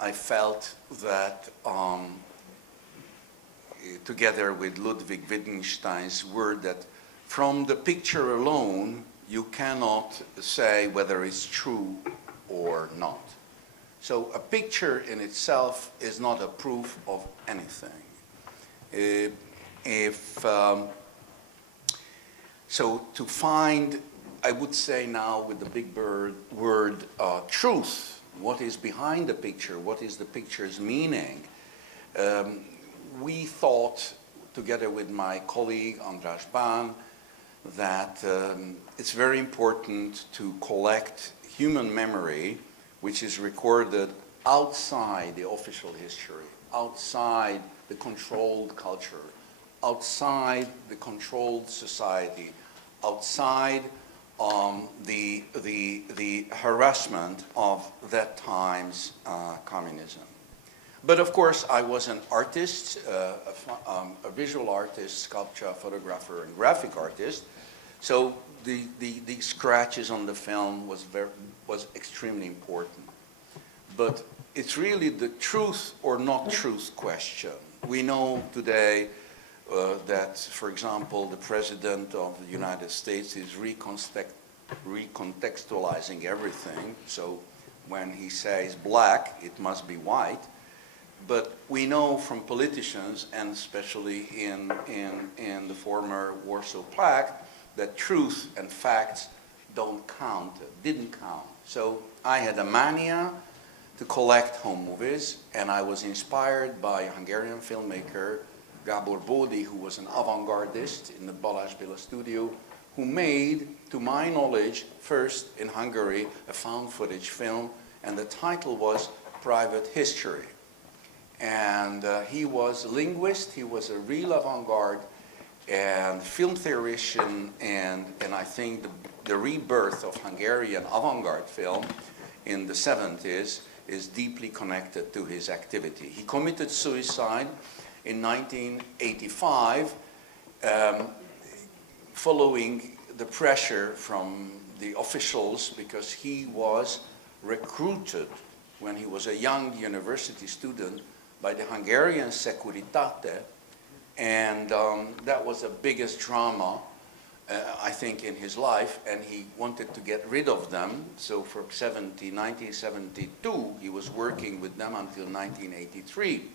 I felt that together with Ludwig Wittgenstein's word that from the picture alone you cannot say whether it's true or not. So a picture in itself is not a proof of anything. So to find, I would say now with the big word truth, what is behind the picture, what is the picture's meaning, we thought, together with my colleague András Bán, that it's very important to collect human memory which is recorded outside the official history, outside the controlled culture, outside the controlled society, outside the harassment of that time's communism. But of course, I was an artist, a visual artist, sculptor, photographer, and graphic artist. So the scratches on the film was extremely important. But it's really the truth or not truth question. We know today that, for example, the President of the United States is recontextualizing everything. So when he says black, it must be white. But we know from politicians, and especially in the former Warsaw Pact, that truth and facts don't count, didn't count. So I had a mania to collect home movies, and I was inspired by a Hungarian filmmaker, Gábor Bódi, who was an avant-gardist in the Balázs Béla studio, who made, to my knowledge, first in Hungary, a found footage film, and the title was Private History. And he was a linguist, he was a real avant-garde and film theoretician, and I think the rebirth of Hungarian avant-garde film in the 70s is deeply connected to his activity. He committed suicide in 1985 following the pressure from the officials, because he was recruited when he was a young university student by the Hungarian Securitate, and that was the biggest drama, I think, in his life, and he wanted to get rid of them. So from 1972, he was working with them until 1983.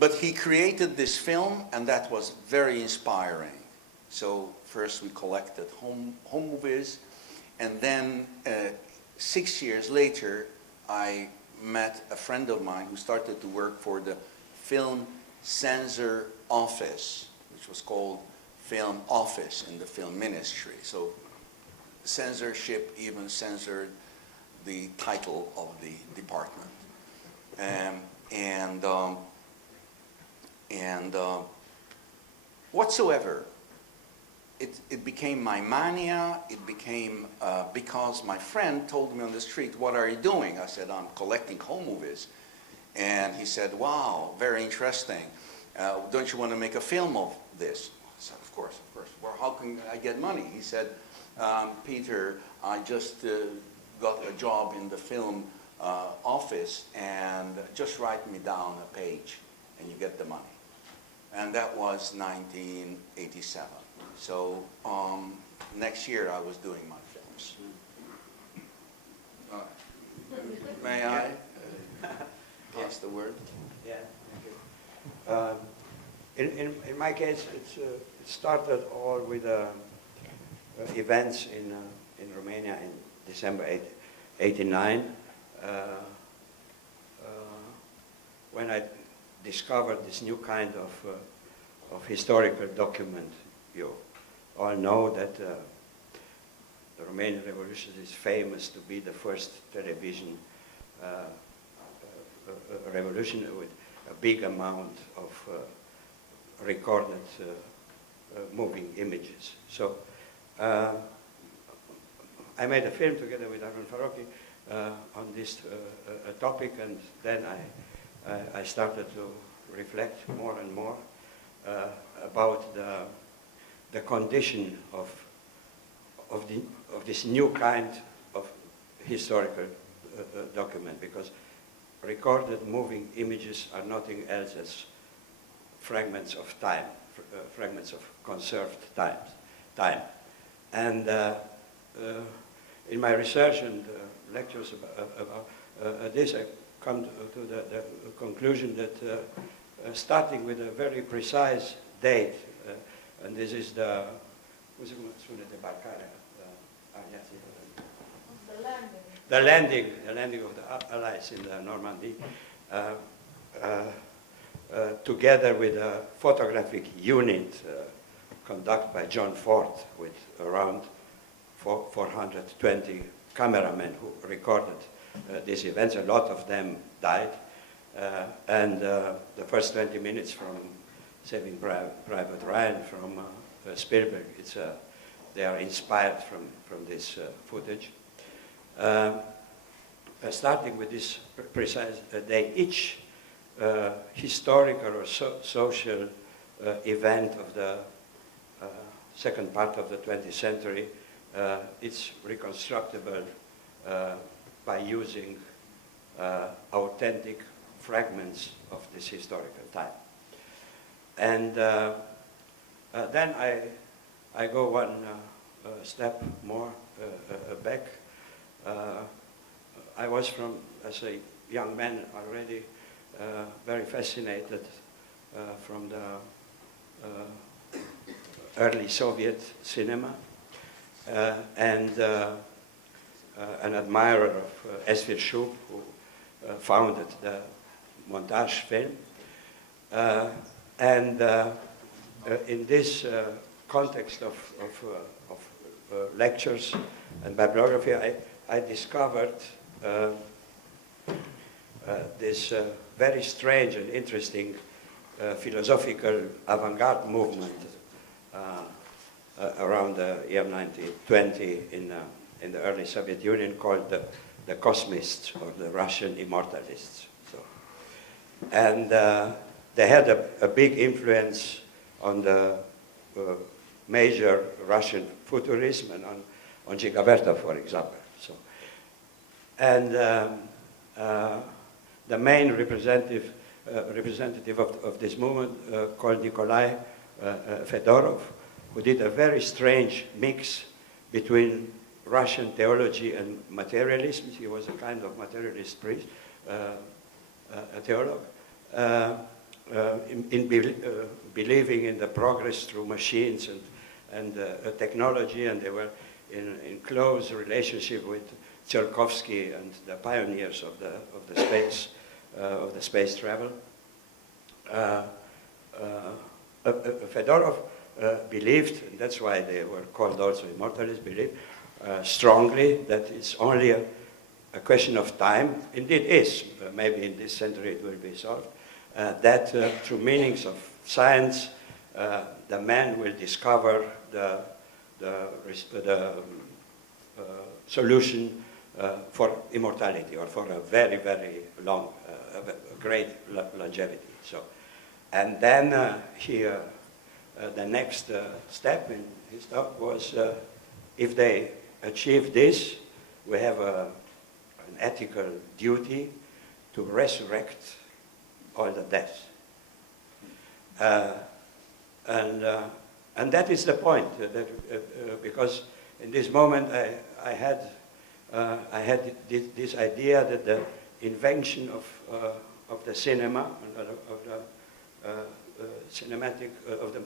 But he created this film, and that was very inspiring. So first we collected home movies, and then 6 years later, I met a friend of mine who started to work for the film censor office, which was called Film Office in the film ministry. So censorship even censored the title of the department. Whatsoever, it became my mania. It became because my friend told me on the street, "What are you doing?" I said, "I'm collecting home movies." And he said, "Wow, very interesting. Don't you want to make a film of this?" I said, "Of course, of course." "Well, how can I get money?" He said, "Peter, I just got a job in the film office, and just write me down a page and you get the money." And that was 1987. So next year I was doing my films. May I pass the word? Yeah, thank you. In my case, it started all with events in Romania in December '89, when I discovered this new kind of historical document. You all know that the Romanian Revolution is famous to be the first television revolution with a big amount of recorded moving images. So I made a film together with Arun Farocki on this topic, and then I started to reflect more and more about the condition of this new kind of historical document, because recorded moving images are nothing else as fragments of time, fragments of conserved time. And in my research and lectures about this, I come to the conclusion that starting with a very precise date, and this is the landing of the Allies in the Normandy, together with a photographic unit conducted by John Ford with around 420 cameramen who recorded these events. A lot of them died. And the first 20 minutes from Saving Private Ryan from Spielberg, they are inspired from this footage. Starting with this precise day, each historical or social event of the second part of the 20th century, it's reconstructable by using authentic fragments of this historical time. And then I go one step more back. I was as a young man already very fascinated from the early Soviet cinema and an admirer of Esfir Shub, who founded the montage film. And in this context of lectures and bibliography, I discovered this very strange and interesting philosophical avant-garde movement around the year 1920 in the early Soviet Union, called the Cosmists, or the Russian Immortalists. So, and they had a big influence on the major Russian futurism and on Gigaberta, for example. So, and the main representative of this movement, called Nikolai Fedorov, who did a very strange mix between Russian theology and materialism. He was a kind of materialist priest, a theologue, believing in the progress through machines and technology, and they were in close relationship with Tsiolkovsky and the pioneers of the space travel. Fedorov believed, and that's why they were called also immortalists, believed strongly that it's only a question of time. Indeed is, maybe in this century it will be solved, that through meanings of science, the man will discover the solution for immortality, or for a very, very long, great longevity. So, and then the next step in his talk was, if they achieve this, we have an ethical duty to resurrect all the deaths. And that is the point, because in this moment I had this idea that the invention of the cinema, of the cinematic, of the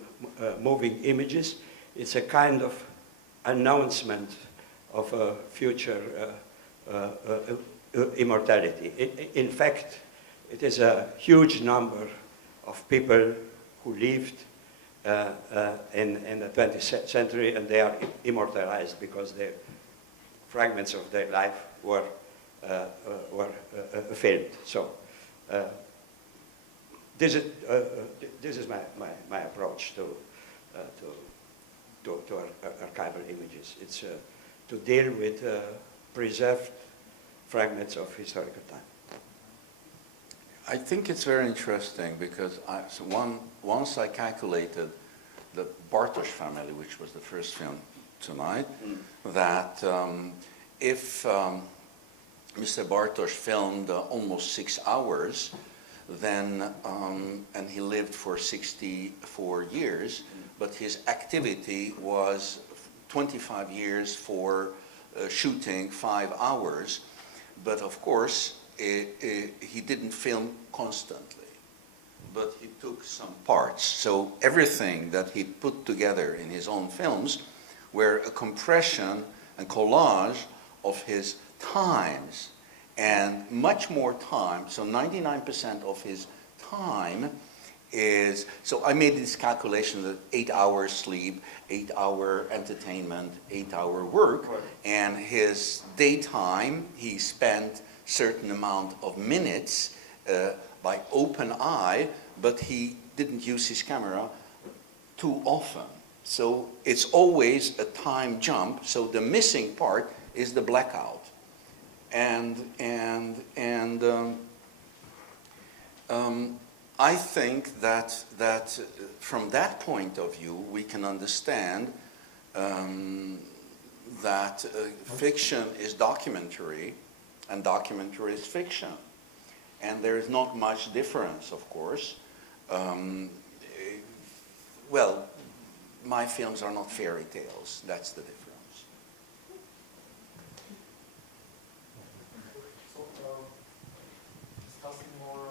moving images, it's a kind of announcement of a future immortality. In fact, it is a huge number of people who lived in the 20th century, and they are immortalized because the fragments of their life were filmed. So this is my approach to archival images. It's to deal with preserved fragments of historical time. I think it's very interesting because once I calculated the Bartosz family, which was the first film tonight, that if Mr. Bartosz filmed almost 6 hours, then, and he lived for 64 years, but his activity was 25 years for shooting 5 hours. But of course, he didn't film constantly, but he took some parts. So everything that he put together in his own films were a compression and collage of his times, and much more time. So 99% of his time is, so I made this calculation that 8 hours sleep, 8 hour entertainment, 8 hour work, and his daytime, he spent certain amount of minutes by open eye, but he didn't use his camera too often. So it's always a time jump. So the missing part is the blackout. I think that from that point of view, we can understand that fiction is documentary and documentary is fiction. And there is not much difference, of course. Well, my films are not fairy tales. That's the difference. So, discussing more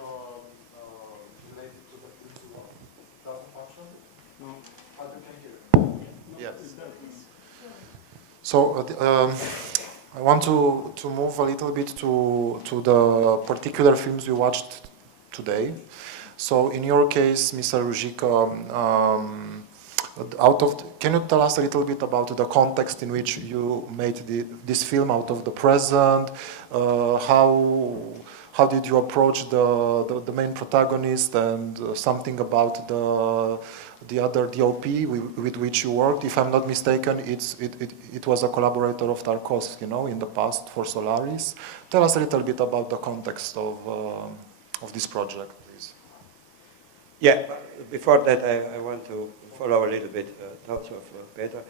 related to the films you want, doesn't function? No. How can you hear? Yes. So I want to move a little bit to the particular films we watched today. So in your case, Mr. Ujică, can you tell us a little bit about the context in which you made this film out of the present? How did you approach the main protagonist, and something about the other DOP with which you worked? If I'm not mistaken, it was a collaborator of Tarkovsky, in the past for Solaris. Tell us a little bit about the context of this project, please. Yeah, but before that, I want to follow a little bit thoughts of Péter,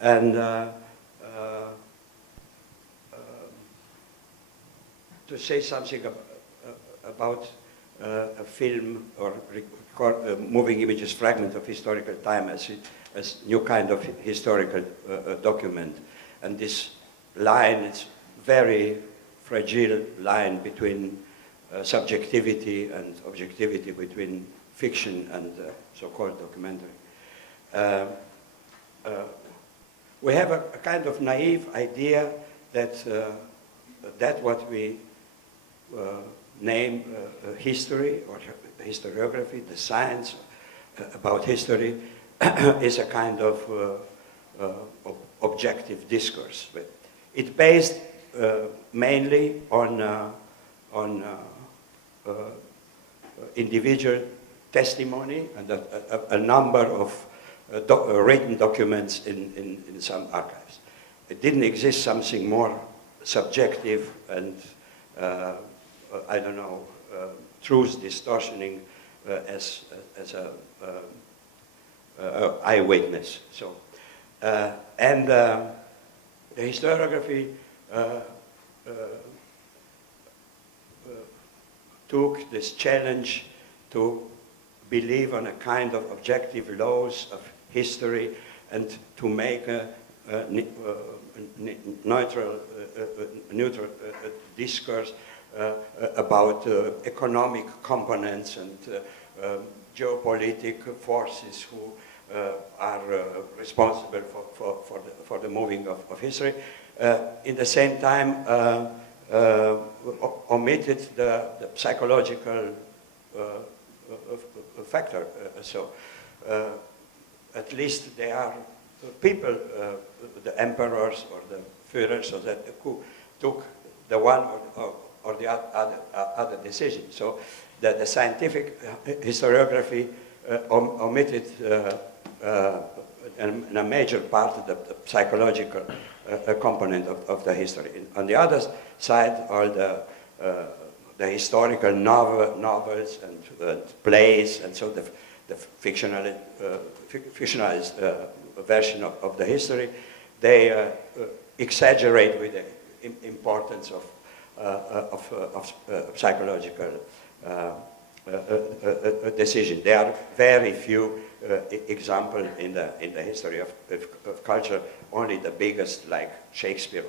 and to say something about a film or moving images fragment of historical time as new kind of historical document. And this line, it's very fragile line between subjectivity and objectivity, between fiction and so-called documentary. We have a kind of naive idea that what we name history or historiography, the science about history, is a kind of objective discourse. But it's based mainly on individual testimony and a number of written documents in some archives. It didn't exist something more subjective and I don't know, truth distortioning as a eyewitness. So, and the historiography took this challenge to believe on a kind of objective laws of history and to make a neutral discourse about economic components and geopolitical forces who are responsible for the moving of history. In the same time, omitted the psychological factor. So at least they are people, the emperors or the Führers, or that who took the one or the other decision. So the scientific historiography omitted in a major part of the psychological component of the history. And on the other side are the historical novels and plays, and so the fictionalized version of the history. They exaggerate with the importance psychological decision. There are very few examples in the history of culture. Only the biggest, like Shakespeare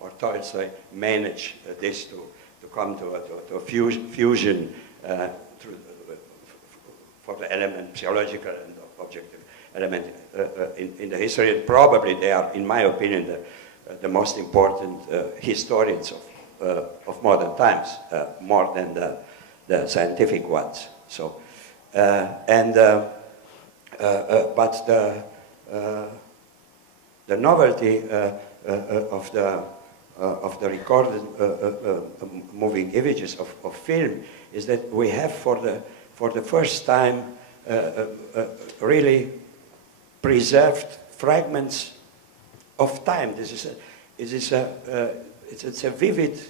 or Tolstoy, manage this to come to a fusion through, for the element, psychological and objective element in the history. And probably they are, in my opinion, the most important historians of modern times, more than the scientific ones. So, but the novelty of the recorded moving images of film is that we have for the first time really preserved fragments of time. It's a vivid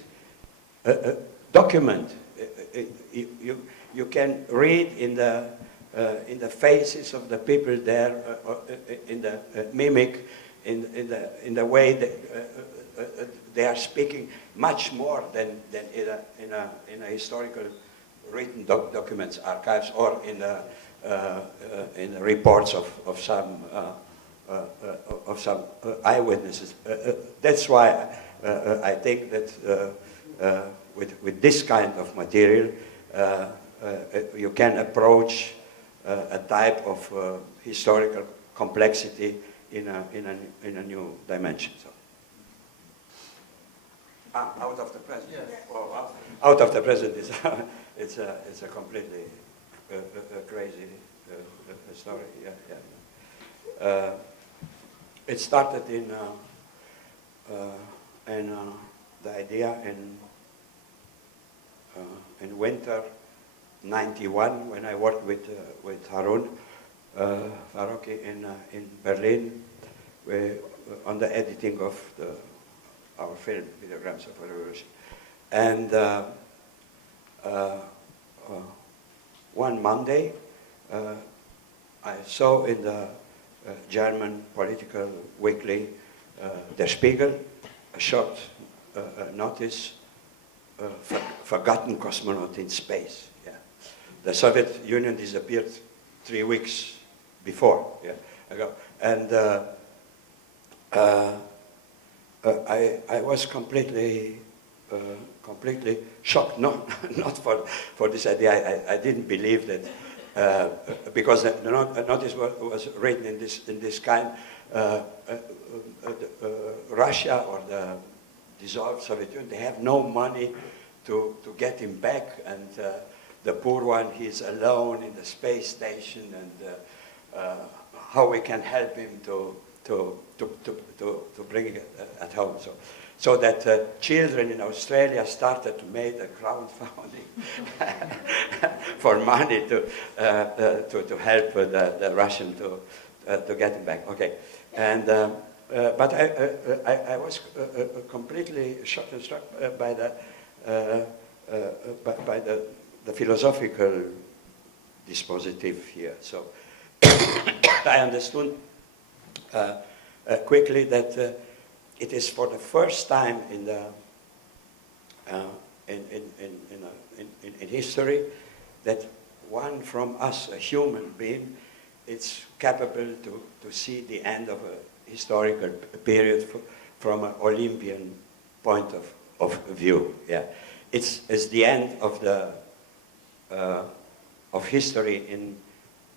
document. You can read in the faces of the people there, in the mimic, in the way that they are speaking much more than in a historical written documents, archives, or in the reports of some eyewitnesses. That's why I think that with this kind of material, you can approach a type of historical complexity in a new dimension. So. Out of the present. Yes. Oh, out of the present is it's a completely crazy story. Yeah. It started in the idea in winter '91 when I worked with Harun Farocki in Berlin on the editing of our film, Videograms of a Revolution. And one Monday, I saw in the German political weekly, Der Spiegel, a short notice, forgotten cosmonaut in space. Yeah. The Soviet Union disappeared 3 weeks before, ago. And I was completely shocked. No, not for this idea. I didn't believe that because the notice was written in this kind. Russia or the dissolved Soviet Union, they have no money to get him back, and the poor one, he's alone in the space station, and how we can help him to bring it at home. So that children in Australia started to make a crowdfunding for money to help the Russian to get him back. Okay, and but I was completely shocked and struck by the philosophical dispositive here. So I understood quickly that it is for the first time in history that one from us, a human being, is capable to see the end of a historical period from an Olympian point of view. Yeah, it's the end of the of history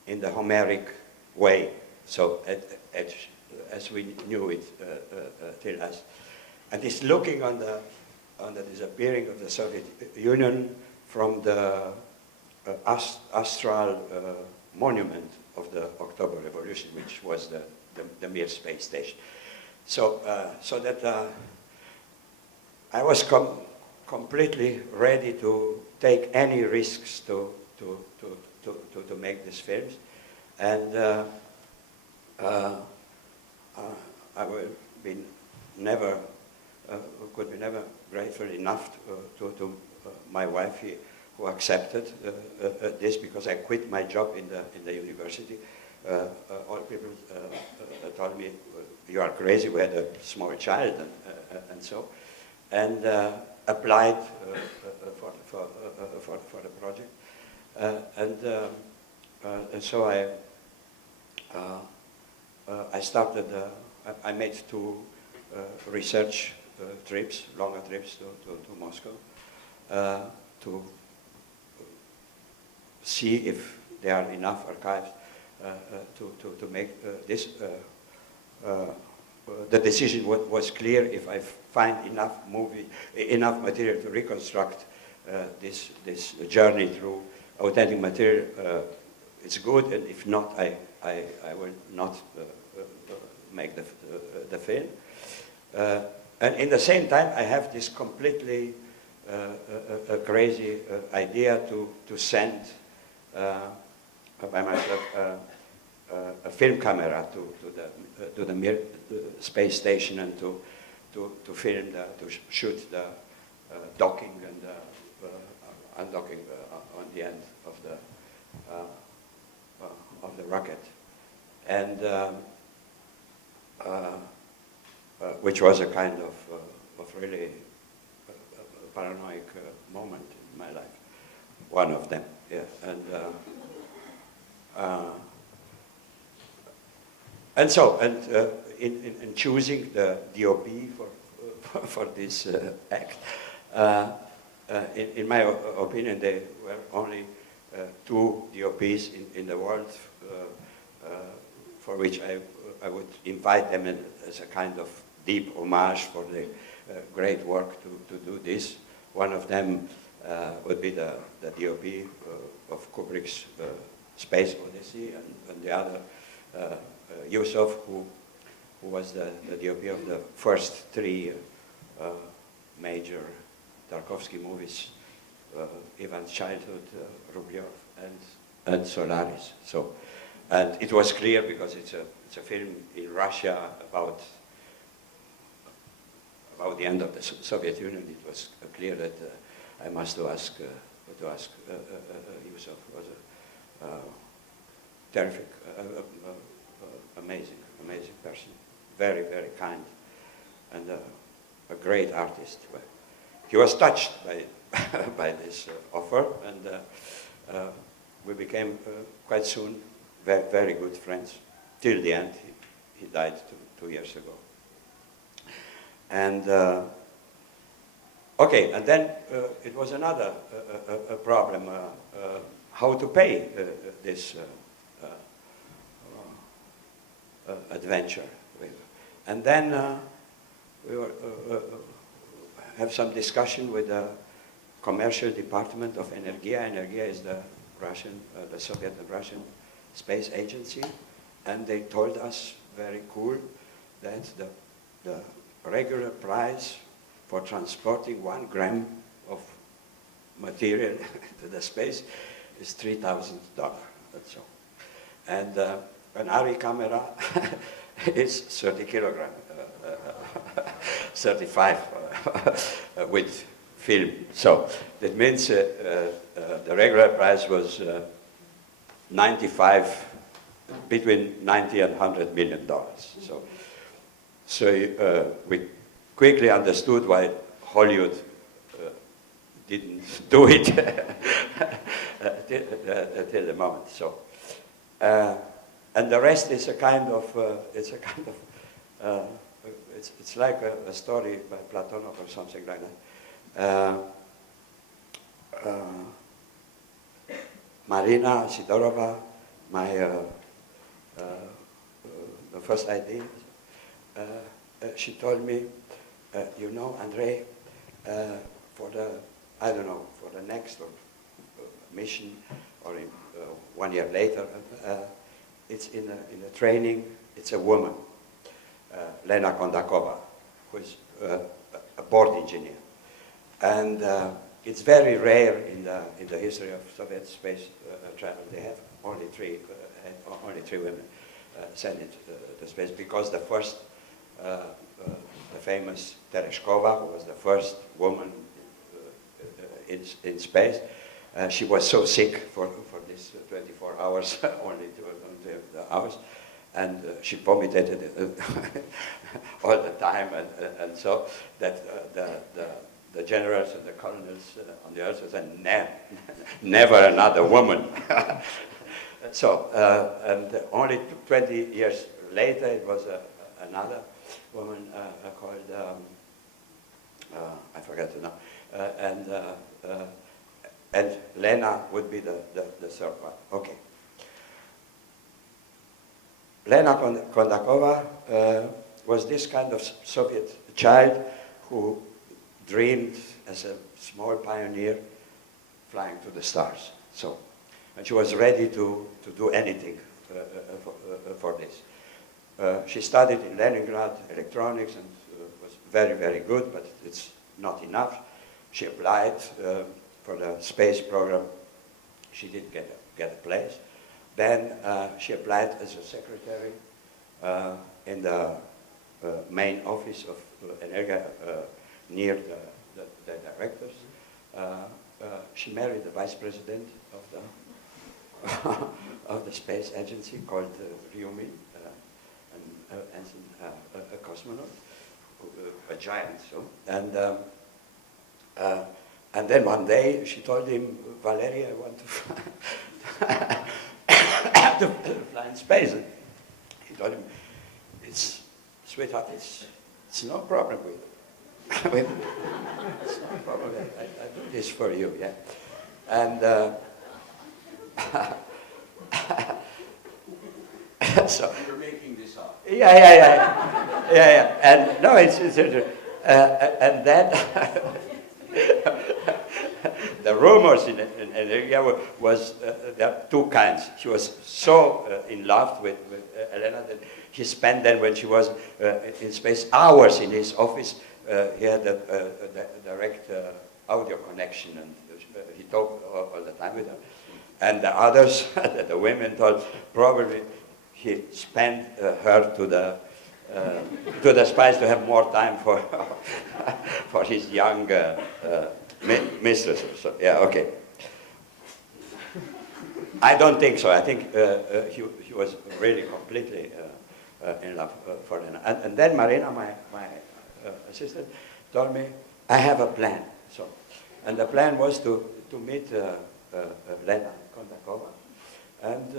in the Homeric way. So as we knew it till us, and it's looking on the disappearing of the Soviet Union from the astral monument of the October Revolution, which was the Mir space station. So that I was completely ready to take any risks to make these films, and I will be never could be never grateful enough to my wife who accepted this, because I quit my job in the university. All people told me, "You are crazy. We had a small child," and so. And applied for the project. And so I started, I made 2 research trips, longer trips to Moscow, to see if there are enough archives to make this. The decision was clear: if I find enough material to reconstruct this journey through authentic material, it's good, and if not, I will not make the film. And in the same time, I have this completely crazy idea to send by myself a film camera to the Mir space station and to film to shoot the docking and undocking on the end of the rocket, and which was a kind of really paranoid moment in my life, one of them, yeah, and so in choosing the DOP for this act, in my opinion, there were only 2 DOPs in the world for which I would invite them as a kind of deep homage for the great work to do this. One of them would be the DOP of Kubrick's Space Odyssey, and the other, Yusuf, who was the DOP of the first 3 major Tarkovsky movies, Ivan's Childhood, Rubliov, and Solaris. So, and it was clear, because it's a film in Russia about the end of the Soviet Union. It was clear that I must ask Yusuf. Was a terrific, amazing person, very, very kind, and a great artist. He was touched by this offer, and we became quite soon very, very good friends till the end. He died two years ago. And okay, and then it was another problem, how to pay this adventure. And then we were, have some discussion with the commercial department of Energia. Energia is the Russian, the Soviet and Russian space agency, and they told us, very cool, that the regular price for transporting 1 gram of material to the space is $3,000. That's all. And an ARRI camera is 30 kilograms, 35 with film. So that means the regular price was between 90 and $100 million. So we quickly understood why Hollywood didn't do it till the moment. So, and the rest is a kind of, it's like a story by Platonov or something like that. Marina Sidorova, the first idea, she told me, you know, Andrei, for the, I don't know, for the next mission, or 1 year later, it's in the training, it's a woman, Lena Kondakova, who is a board engineer. And it's very rare in the history of Soviet space travel. They have only three women sent into the space, because the first, the famous Tereshkova, who was the first woman in space, she was so sick for this 24 hours, only 2 hours, and she vomited all the time, and so that the generals and the colonels on the other side, never another woman. So, and only 20 years later, it was another woman called, I forget the name, and Lena would be the third one. Okay. Lena Kondakova was this kind of Soviet child who dreamed as a small pioneer flying to the stars. So, and she was ready to do anything for this. She studied in Leningrad electronics and was very, very good, but it's not enough. She applied for the space program. She didn't get a place. Then she applied as a secretary in the main office of Energia near the directors. She married the vice president of the space agency called Ryumin, a cosmonaut, a giant. So, and then one day she told him, Valery, I want to fly, to fly in space. And he told him, it's, sweetheart, it's no problem with it. It's no problem. I do this for you, yeah. And so You're making this up. Yeah. And no, it's and then the rumors in Energia was there are two kinds. She was so in love with Elena that he spent then, when she was in space, hours in his office. He had a direct audio connection, and he talked all the time with her. And the others, the women, thought probably he spent her to the spice to have more time for for his young mistress. So, yeah, okay. I don't think so. I think he was really completely in love for Lena. And then Marina, my assistant, told me, I have a plan. So, and the plan was to meet Lena Kondakova, and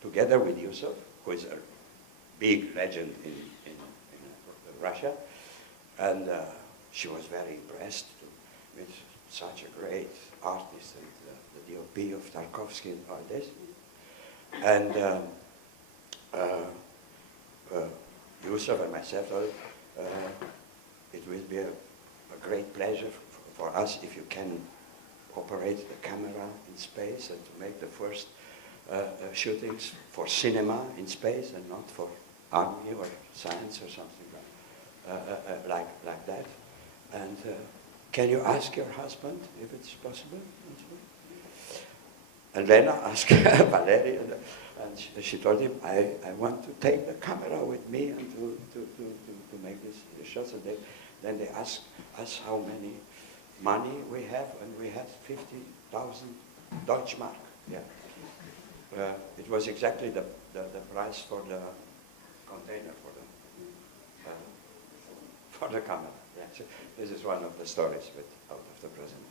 together with Yusuf, who is a big legend in Russia, and she was very impressed to meet such a great artist, and the DOP of Tarkovsky and all this. And Yusuf and myself thought it will be a great pleasure for us if you can operate the camera in space and to make the first shootings for cinema in space and not for army or science or something like that. And can you ask your husband if it's possible? And Lena asked Valery, and she told him, I want to take the camera with me and to make these shots. And then they asked us how many money we have, and we had 50,000 Deutschmark. Yeah. It was exactly the price for the container for the camera. Yeah. So this is one of the stories out of the present.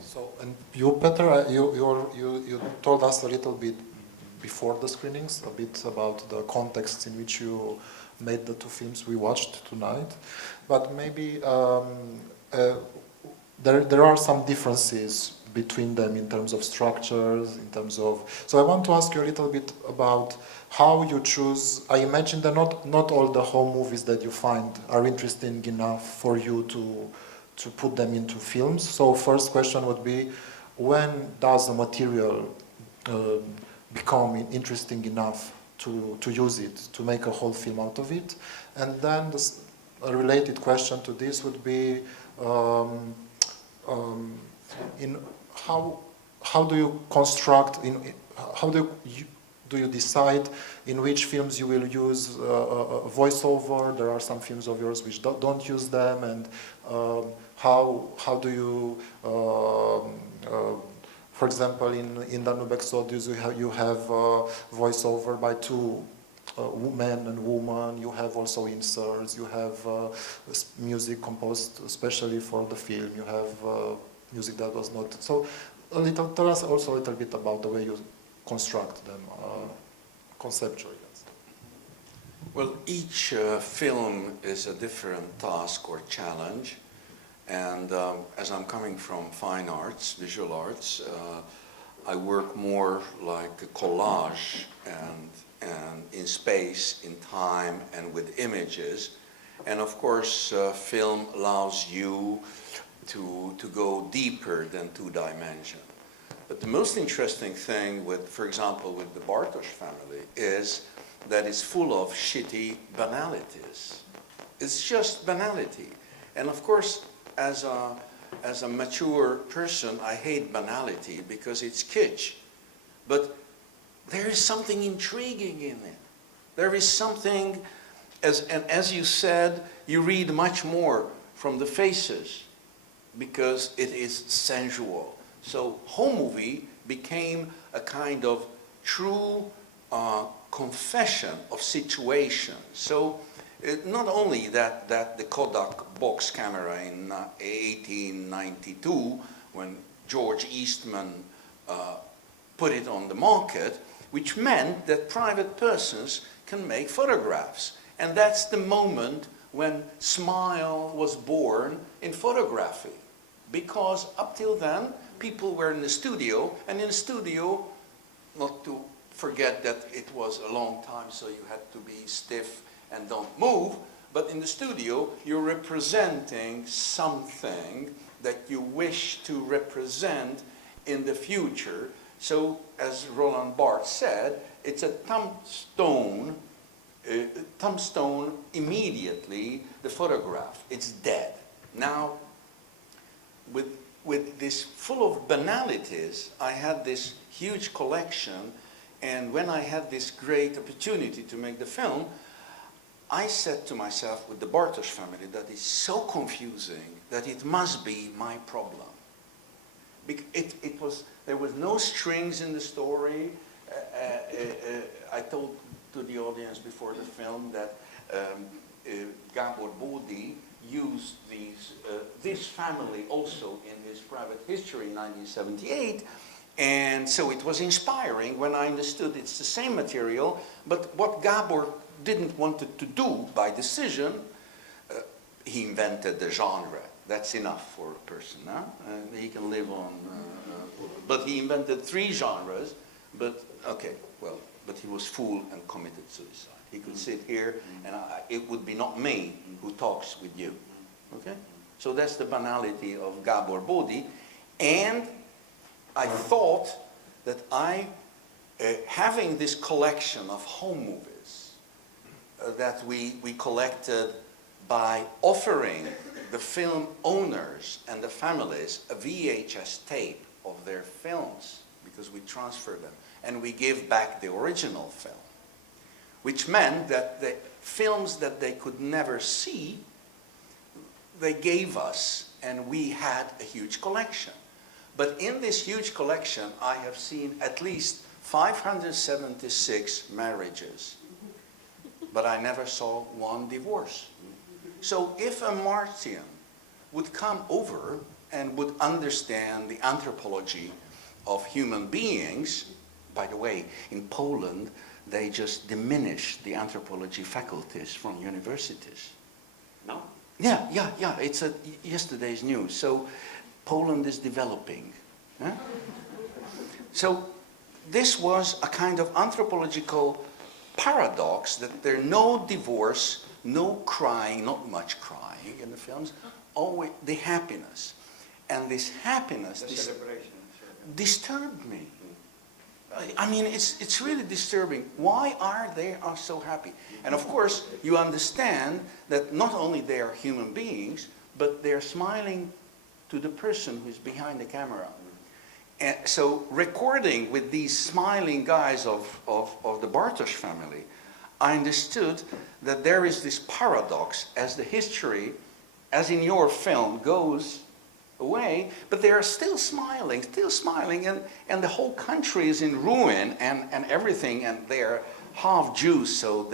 So, and you, Peter, you told us a little bit before the screenings, a bit about the context in which you made the two films we watched tonight, but maybe there are some differences between them in terms of structures, in terms of... So I want to ask you a little bit about how you choose... I imagine that not all the home movies that you find are interesting enough for you to put them into films. So first question would be, when does the material become interesting enough to use it, to make a whole film out of it? And then a related question to this would be, in how do you construct, how do you decide in which films you will use a voiceover? There are some films of yours which don't use them, and how do you, for example, in Danube Exodus, you have voiceover by two man and woman, you have also inserts, you have music composed especially for the film, you have music that was not. So tell us also a little bit about the way you construct them conceptually. Well, each film is a different task or challenge, and as I'm coming from fine arts, visual arts, I work more like a collage and in space, in time, and with images. And of course, film allows you to go deeper than two dimension. But the most interesting thing with, for example, with the Bartosz family is that it's full of shitty banalities. It's just banality. And of course, as a mature person, I hate banality because it's kitsch. But there is something intriguing in it. There is something, as you said, you read much more from the faces because it is sensual. So home movie became a kind of true confession of situations. So not only that the Kodak box camera in 1892, when George Eastman put it on the market, which meant that private persons can make photographs. And that's the moment when smile was born in photography. Because up till then, people were in the studio, and in the studio, not to forget that it was a long time, so you had to be stiff and don't move, but in the studio, you're representing something that you wish to represent in the future. So, as Roland Barthes said, it's a tombstone immediately, the photograph, it's dead. Now, with this full of banalities, I had this huge collection, and when I had this great opportunity to make the film, I said to myself, with the Bartosz family, that it's so confusing that it must be my problem. There was no strings in the story. I told to the audience before the film that Gábor Bódi used this family also in his private history in 1978, and so it was inspiring when I understood it's the same material, but what Gábor didn't want it to do by decision, he invented the genre. That's enough for a person, huh? He can live on, but he invented 3 genres, but okay, well, but he was fool and committed suicide. He could sit here and it would be not me who talks with you, okay? So that's the banality of Gábor Bódi, and I thought that having this collection of home movies that we collected by offering the film owners and the families a VHS tape of their films, because we transferred them, and we give back the original film, which meant that the films that they could never see, they gave us, and we had a huge collection. But in this huge collection, I have seen at least 576 marriages, but I never saw one divorce. So if a Martian would come over and would understand the anthropology of human beings, by the way, in Poland, they just diminished the anthropology faculties from universities. No? Yeah, it's yesterday's news. So Poland is developing. Huh? So this was a kind of anthropological paradox that there's no divorce, no crying, not much crying in the films, always the happiness. And this happiness disturbed me. I mean, it's really disturbing. Why are they so happy? And of course, you understand that not only they are human beings, but they're smiling to the person who's behind the camera. And so recording with these smiling guys of the Bartosz family, I understood that there is this paradox as the history, as in your film, goes away, but they are still smiling, and the whole country is in ruin and everything, and they're half Jews, so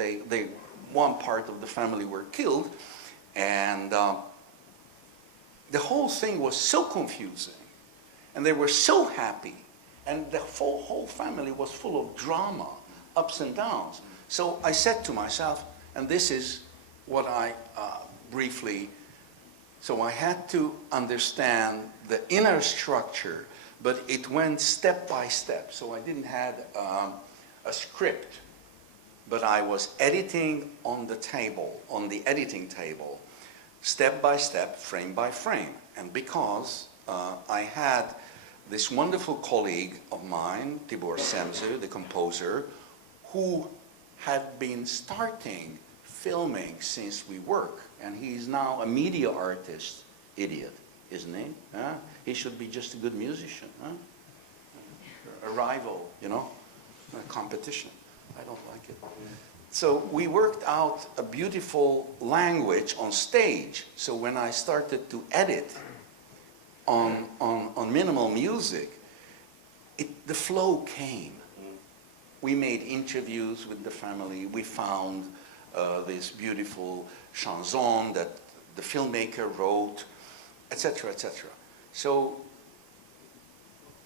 one part of the family were killed, and the whole thing was so confusing, and they were so happy, and the whole family was full of drama, ups and downs. So I said to myself, and this is what I briefly, so I had to understand the inner structure, but it went step by step. So I didn't have a script, but I was editing on the table, on the editing table, step by step, frame by frame. And because I had this wonderful colleague of mine, Tibor Szemző, the composer, who had been starting filming since we work, and he's now a media artist, idiot, isn't he? Huh? He should be just a good musician, huh? A rival, you know, a competition. I don't like it. So we worked out a beautiful language on stage. So when I started to edit on minimal music, the flow came. We made interviews with the family. We found this beautiful chanson that the filmmaker wrote, etc., etc. So,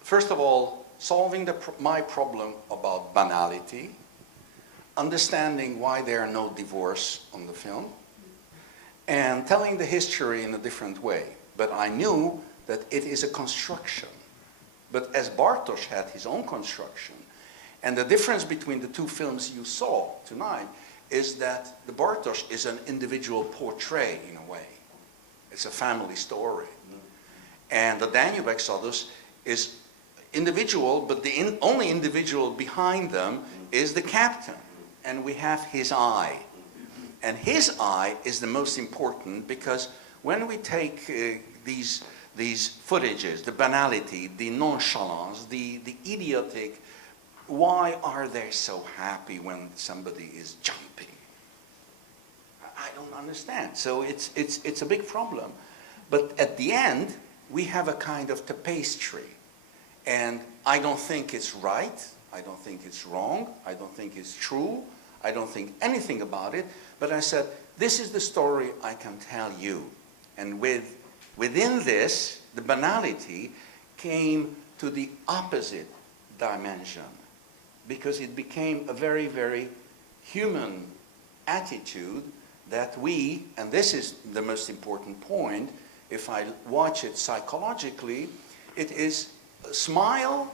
first of all, solving my problem about banality, understanding why there are no divorce on the film, and telling the history in a different way. But I knew that it is a construction. But as Bartosz had his own construction, and the difference between the two films you saw tonight is that the Bartosz is an individual portrait in a way. It's a family story. And the Danube Exodus is individual, but the only individual behind them is the captain. And we have his eye. And his eye is the most important, because when we take these footages, the banality, the nonchalance, the idiotic, why are they so happy when somebody is jumping? I don't understand. So it's a big problem. But at the end, we have a kind of tapestry. And I don't think it's right. I don't think it's wrong. I don't think it's true. I don't think anything about it. But I said, this is the story I can tell you. And within this, the banality came to the opposite dimension, because it became a very, very human attitude that we, and this is the most important point, if I watch it psychologically, it is smile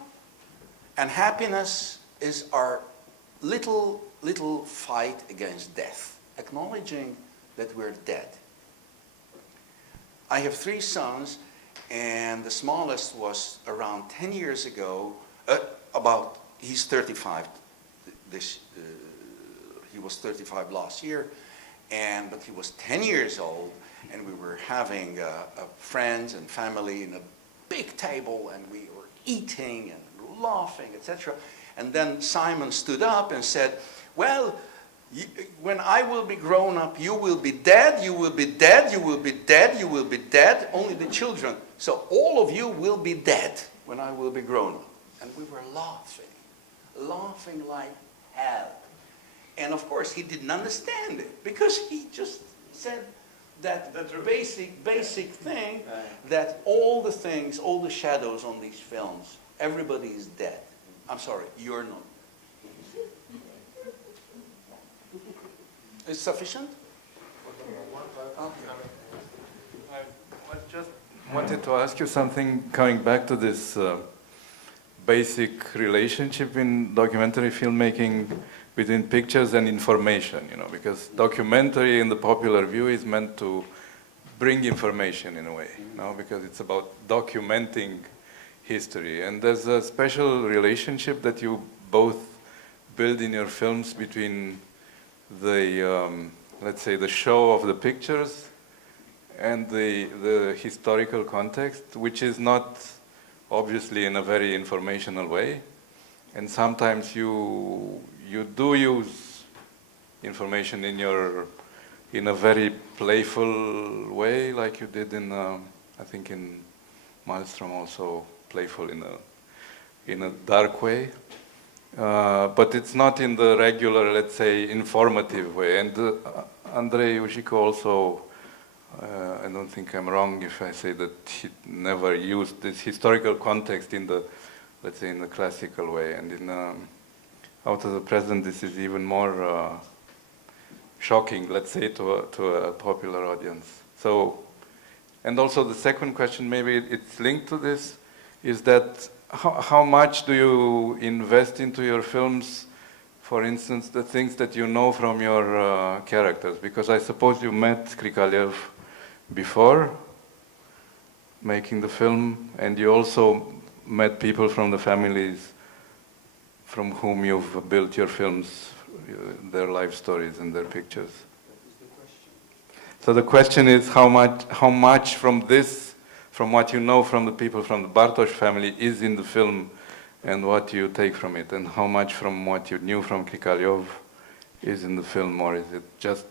and happiness is our little fight against death, acknowledging that we're dead. I have 3 sons, and the smallest was around 10 years ago, he's 35 he was 35 last year, but he was 10 years old, and we were having friends and family in a big table, and we were eating and laughing, etc. And then Simon stood up and said, well, when I will be grown up, you will be dead, you will be dead, you will be dead, you will be dead, only the children. So all of you will be dead when I will be grown up. And we were laughing like hell. And of course he didn't understand it, because he just said that the basic thing, that all the things, all the shadows on these films, everybody is dead. I'm sorry, you're not. Is sufficient? I just wanted to ask you something, coming back to this basic relationship in documentary filmmaking between pictures and information, you know, because documentary in the popular view is meant to bring information in a way, you know, because it's about documenting history. And there's a special relationship that you both build in your films between the, let's say, the show of the pictures and the historical context, which is not obviously in a very informational way. And sometimes you do use information in a very playful way, like you did in, I think in Maelstrom, also playful in a dark way. but it's not in the regular, let's say, informative way. And Andrei Ujică also, I don't think I'm wrong if I say that he never used this historical context in the, let's say, in the classical way. And in Out of the Present, this is even more shocking, let's say, to a popular audience. So, and also the second question, maybe it's linked to this, is that how much do you invest into your films, for instance, the things that you know from your characters? Because I suppose you met Krikalev before making the film, and you also met people from the families from whom you've built your films, their life stories and their pictures. So the question is how much from this, from what you know from the people from the Bartosz family is in the film and what you take from it, and how much from what you knew from Krikalev is in the film, or is it just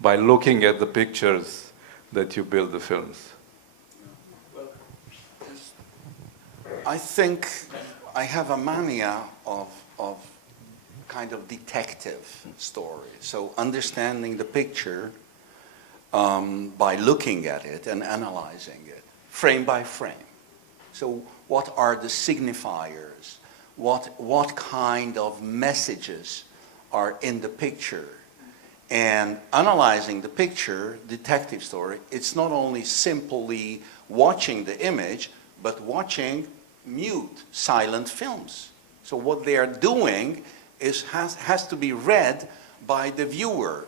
by looking at the pictures that you build the films? I think I have a mania of kind of detective story. So understanding the picture by looking at it and analyzing it, frame by frame. So what are the signifiers? What kind of messages are in the picture? And analyzing the picture, detective story, it's not only simply watching the image, but watching mute, silent films. So what they are doing has to be read by the viewer.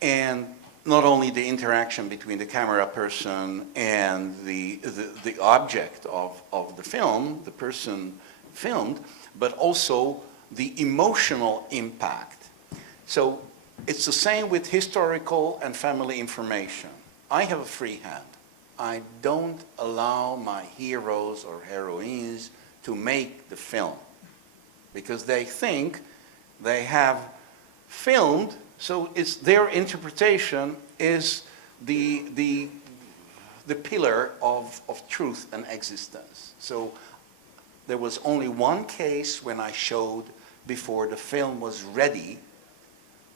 And not only the interaction between the camera person and the object of the film, the person filmed, but also the emotional impact. So it's the same with historical and family information. I have a free hand. I don't allow my heroes or heroines to make the film because they think they have filmed, so it's their interpretation is the pillar of truth and existence. So there was only one case when I showed before the film was ready,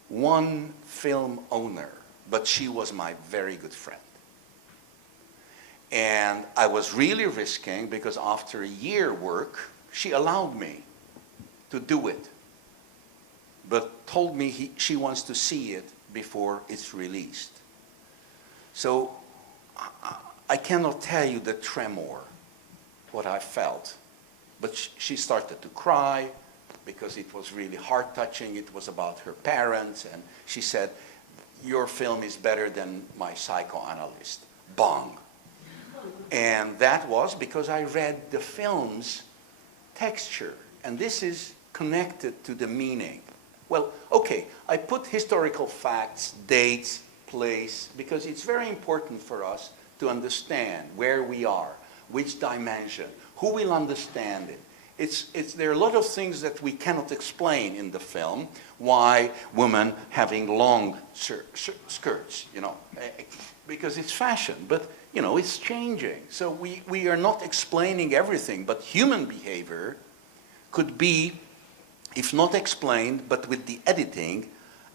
one film owner, but she was my very good friend. And I was really risking because after a year work, she allowed me to do it, but told me she wants to see it before it's released. So I cannot tell you the tremor, what I felt, but she started to cry because it was really heart-touching. It was about her parents, and she said, "Your film is better than my psychoanalyst." Bong. And that was because I read the film's texture, and this is connected to the meaning. Well, okay, I put historical facts, dates, place, because it's very important for us to understand where we are, which dimension, who will understand it. There are a lot of things that we cannot explain in the film, why women having long skirts, because it's fashion, but it's changing. So we are not explaining everything, but human behavior could be, if not explained, but with the editing,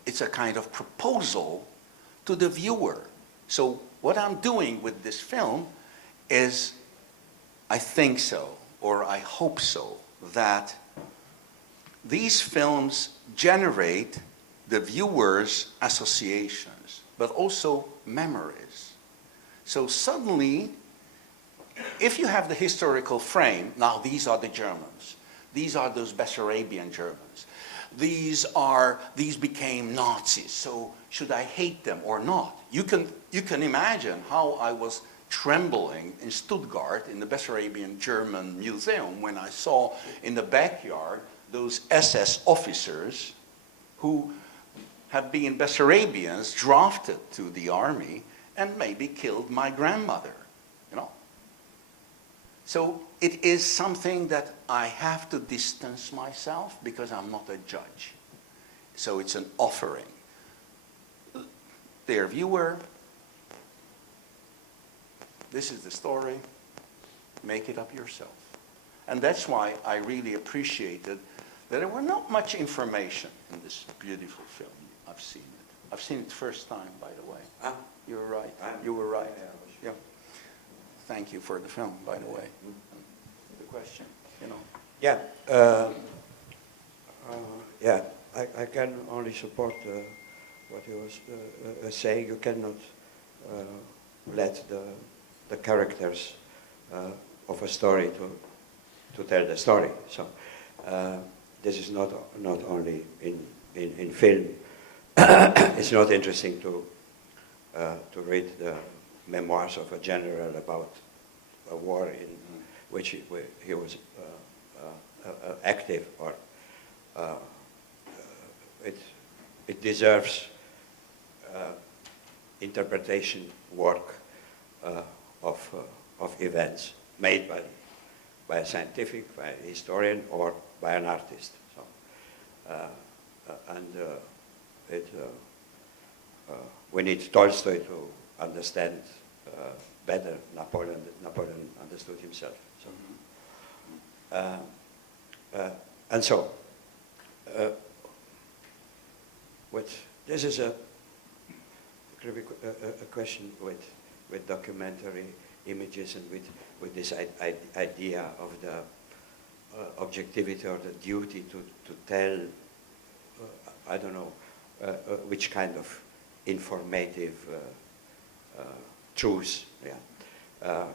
it's a kind of proposal to the viewer. So what I'm doing with this film is, I think so, or I hope so, that these films generate the viewer's associations, but also memories. So suddenly, if you have the historical frame, now these are the Germans, these are those Bessarabian Germans, these became Nazis, so should I hate them or not? You can imagine how I was trembling in Stuttgart in the Bessarabian German Museum when I saw in the backyard those SS officers who have been Bessarabians drafted to the army and maybe killed my grandmother, So it is something that I have to distance myself because I'm not a judge. So it's an offering. Dear viewer, this is the story. Make it up yourself. And that's why I really appreciated There were not much information in this beautiful film. I've seen it. I've seen it first time, by the way. Ah, You were right. I'm- You were right. yeah, Yeah. Thank you for the film, by the way. The question, you know. Yeah, yeah. I can only support what he was saying. You cannot let the characters of a story to tell the story. So this is not only in film. It's not interesting to read the memoirs of a general about a war in which he was active, or it deserves interpretation work of events made by a scientific, by a historian, or by an artist. So, we need Tolstoy to understand better Napoleon understood himself. So, and so, this is a question with documentary images and with this idea of the objectivity or the duty to tell, I don't know, which kind of informative truths. Yeah.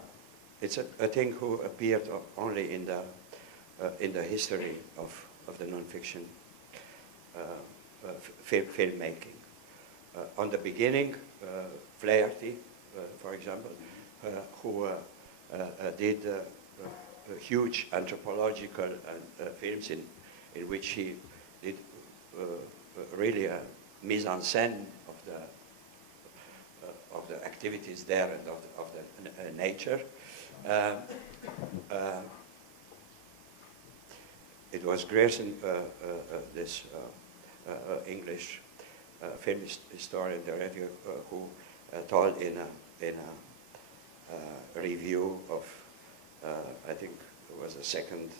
It's a thing who appeared only in the history of the non-fiction filmmaking. On the beginning, Flaherty, for example, who did huge anthropological films in which he did really a mise en scène of the activities there and of the nature. It was Grierson, this English film historian, director, who told in a review of, I think it was the second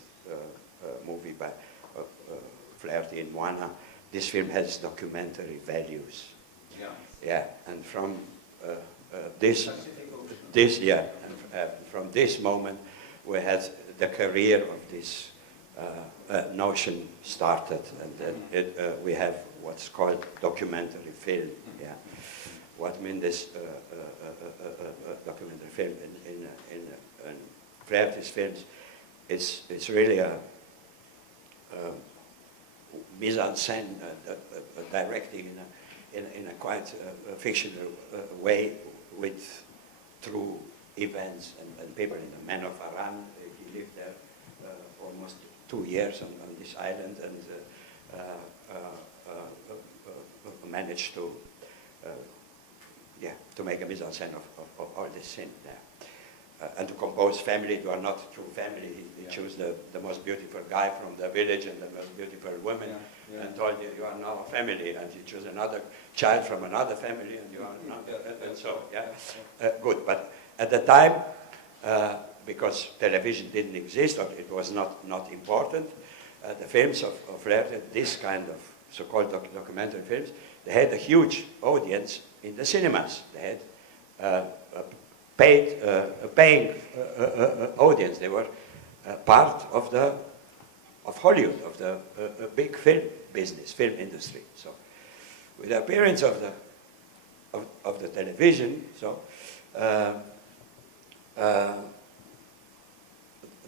movie by Flaherty in Moana, this film has documentary values. Yeah. Yeah, and from from this moment, we had the career of this notion started, and then we have what's called documentary film. Yeah, what means this documentary film in Flaherty's films? It's really a mise en scène, directing in a quite fictional way with true events and people. In the Man of Aran, he lived there almost 2 years on this island, and managed to make a mise en scène of all this scene there. And to compose family. You are not true family. He chose the most beautiful guy from the village and the most beautiful woman, and told you are now a family. And you choose another child from another family, and you are not. And so, good. But at the time, because television didn't exist, or it was not important, the films of Flaherty, this kind of so-called documentary films, they had a huge audience in the cinemas. They had paying audience. They were part of Hollywood, of the big film business, film industry. So, with the appearance of the television, so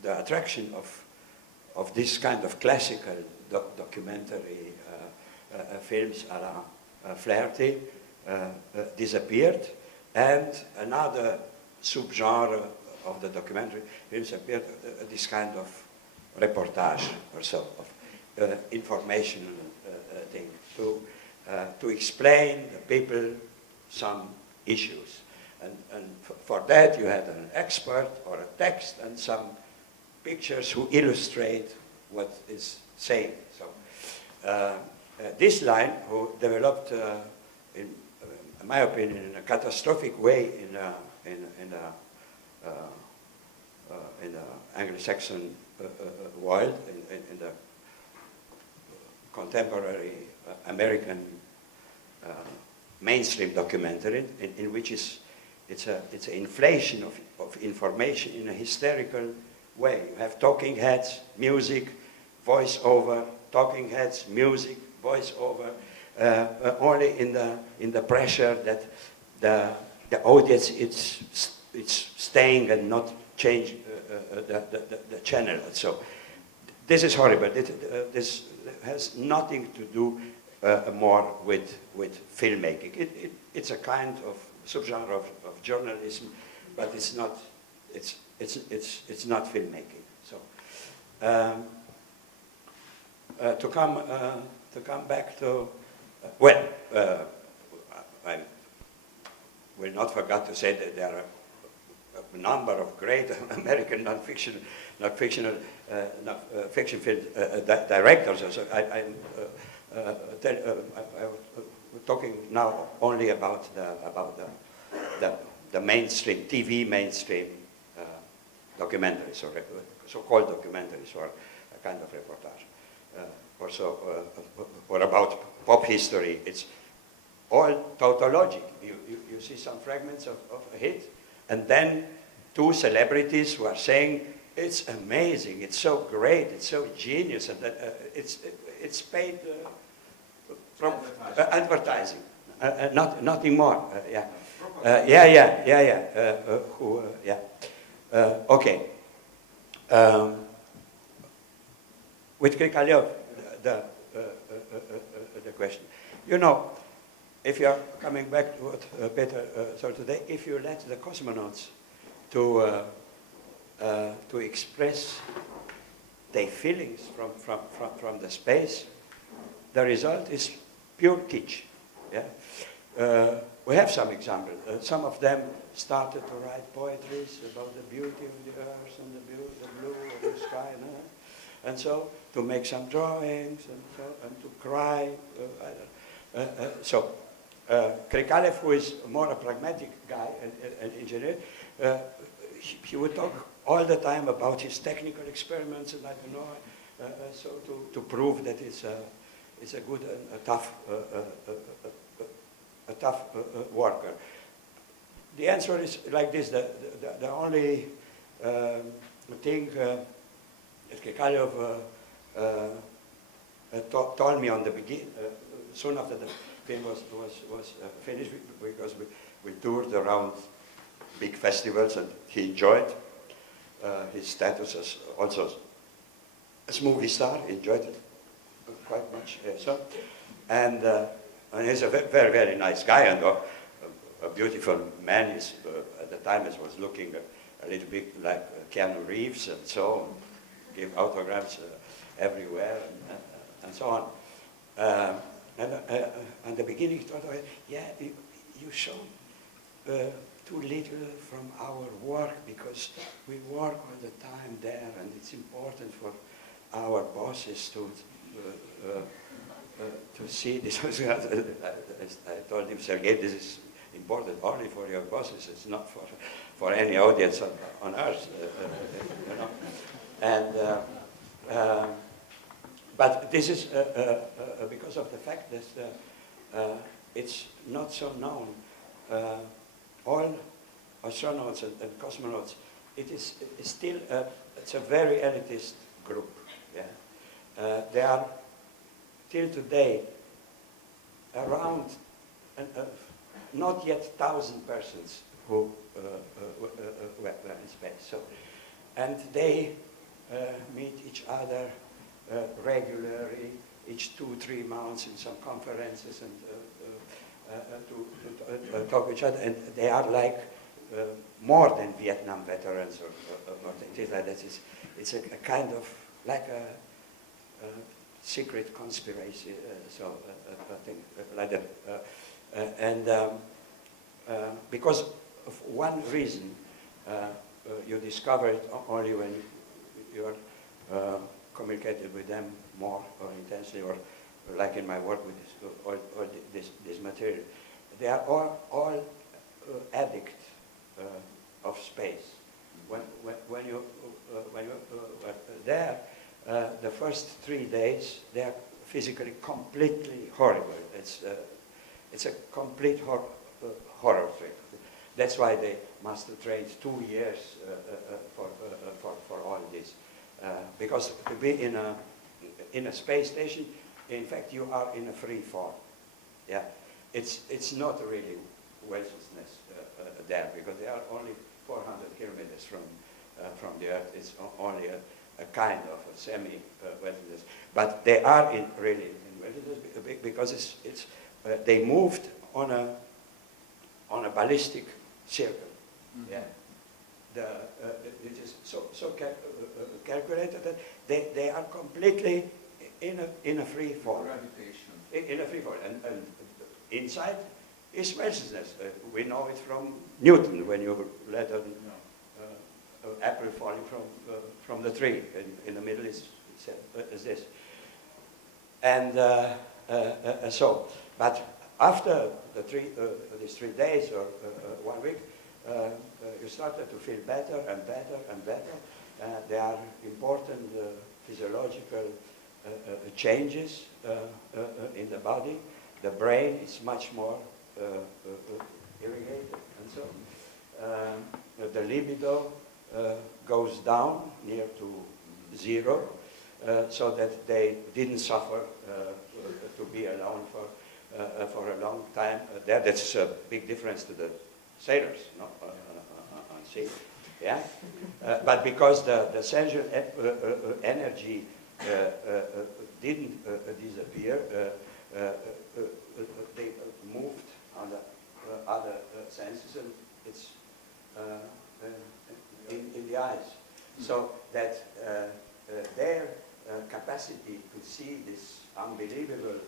the attraction of this kind of classical documentary films a la Flaherty disappeared, and another subgenre of the documentary films appeared, this kind of reportage or so, of informational thing, to explain the people some issues. And for that you had an expert or a text and some pictures who illustrate what is saying. So this line, who developed, in my opinion, in a catastrophic way in the Anglo-Saxon world, in the contemporary American mainstream documentary, in which it's an inflation of information in a hysterical way. You have talking heads, music, voice-over, talking heads, music, voice-over, only in the pressure that the audience it's staying and not change the channel. So this is horrible. This has nothing to do more with filmmaking. It's a kind of subgenre of journalism, but it's not filmmaking. So to come back to I will not forget to say that there are a number of great American fiction film directors. So I'm talking now only about the mainstream TV mainstream documentaries, or so-called documentaries, or a kind of reportage, or about pop history. It's all tautologic. You see some fragments of a hit, and then two celebrities who are saying, it's amazing, it's so great, it's so genius, and it's paid from advertising, nothing more. Okay. With Krikalev, the question. You know, if you are coming back to what Peter said today, if you let the cosmonauts to express their feelings from the space, the result is pure kitsch. Yeah? We have some examples. Some of them started to write poetries about the beauty of the earth and the blue of the sky, and so to make some drawings and to cry. Krikalev, who is more a pragmatic guy, an engineer, he would talk all the time about his technical experiments, and I don't know, so to prove that it's a good and a tough worker. The answer is like this: the only thing that Krikalev told me on the beginning, soon after the film was finished, because we toured around big festivals, and he enjoyed his status as also as movie star. He enjoyed it quite much. And he's a very, very nice guy, and a beautiful man. He's, at the time, he was looking a little bit like Keanu Reeves, and so give autographs everywhere, and so on. And at the beginning, he thought, yeah, you show too little from our work, because we work all the time there, and it's important for our bosses to see this. I told him, Sergei, this is important only for your bosses. It's not for any audience on earth, you know. And but this is because of the fact that it's not so known. All astronauts and cosmonauts, it's still it's a very elitist group. Yeah, there are till today around not yet 1,000 persons who were in space. So, and they meet each other regularly, each 2-3 months in some conferences, and to talk to each other. And they are like more than Vietnam veterans or things like that. It's a kind of like a secret conspiracy, thing like that. Because of one reason, you discover it only when you are communicated with them more or intensely, or like in my work with this material. They are all addicts of space. When you are there, the first 3 days, they are physically completely horrible. It's a complete horror trip. That's why they must have trained 2 years for all this. Because to be in a space station, in fact, you are in a free fall. Yeah, it's not really weightlessness there, because they are only 400 kilometers from the Earth. It's only a kind of a semi-weightlessness, but they are really in weightlessness because they moved on a ballistic circle. Mm-hmm. Yeah, it is so calculated that they are completely in a free fall. Gravitation. In a free fall, and inside is weightlessness. We know it from Newton when you let an apple falling from the tree. In the middle is this. And but after these 3 days or 1 week, you started to feel better and better and better. There are important physiological changes in the body. The brain is much more irrigated, and so the libido goes down near to 0, so that they didn't suffer to be alone for a long time. That's a big difference to the sailors, no, on sea. Yeah, but because the sensual energy didn't disappear, they moved on the other senses, and it's in the eyes, so that their capacity to see these unbelievable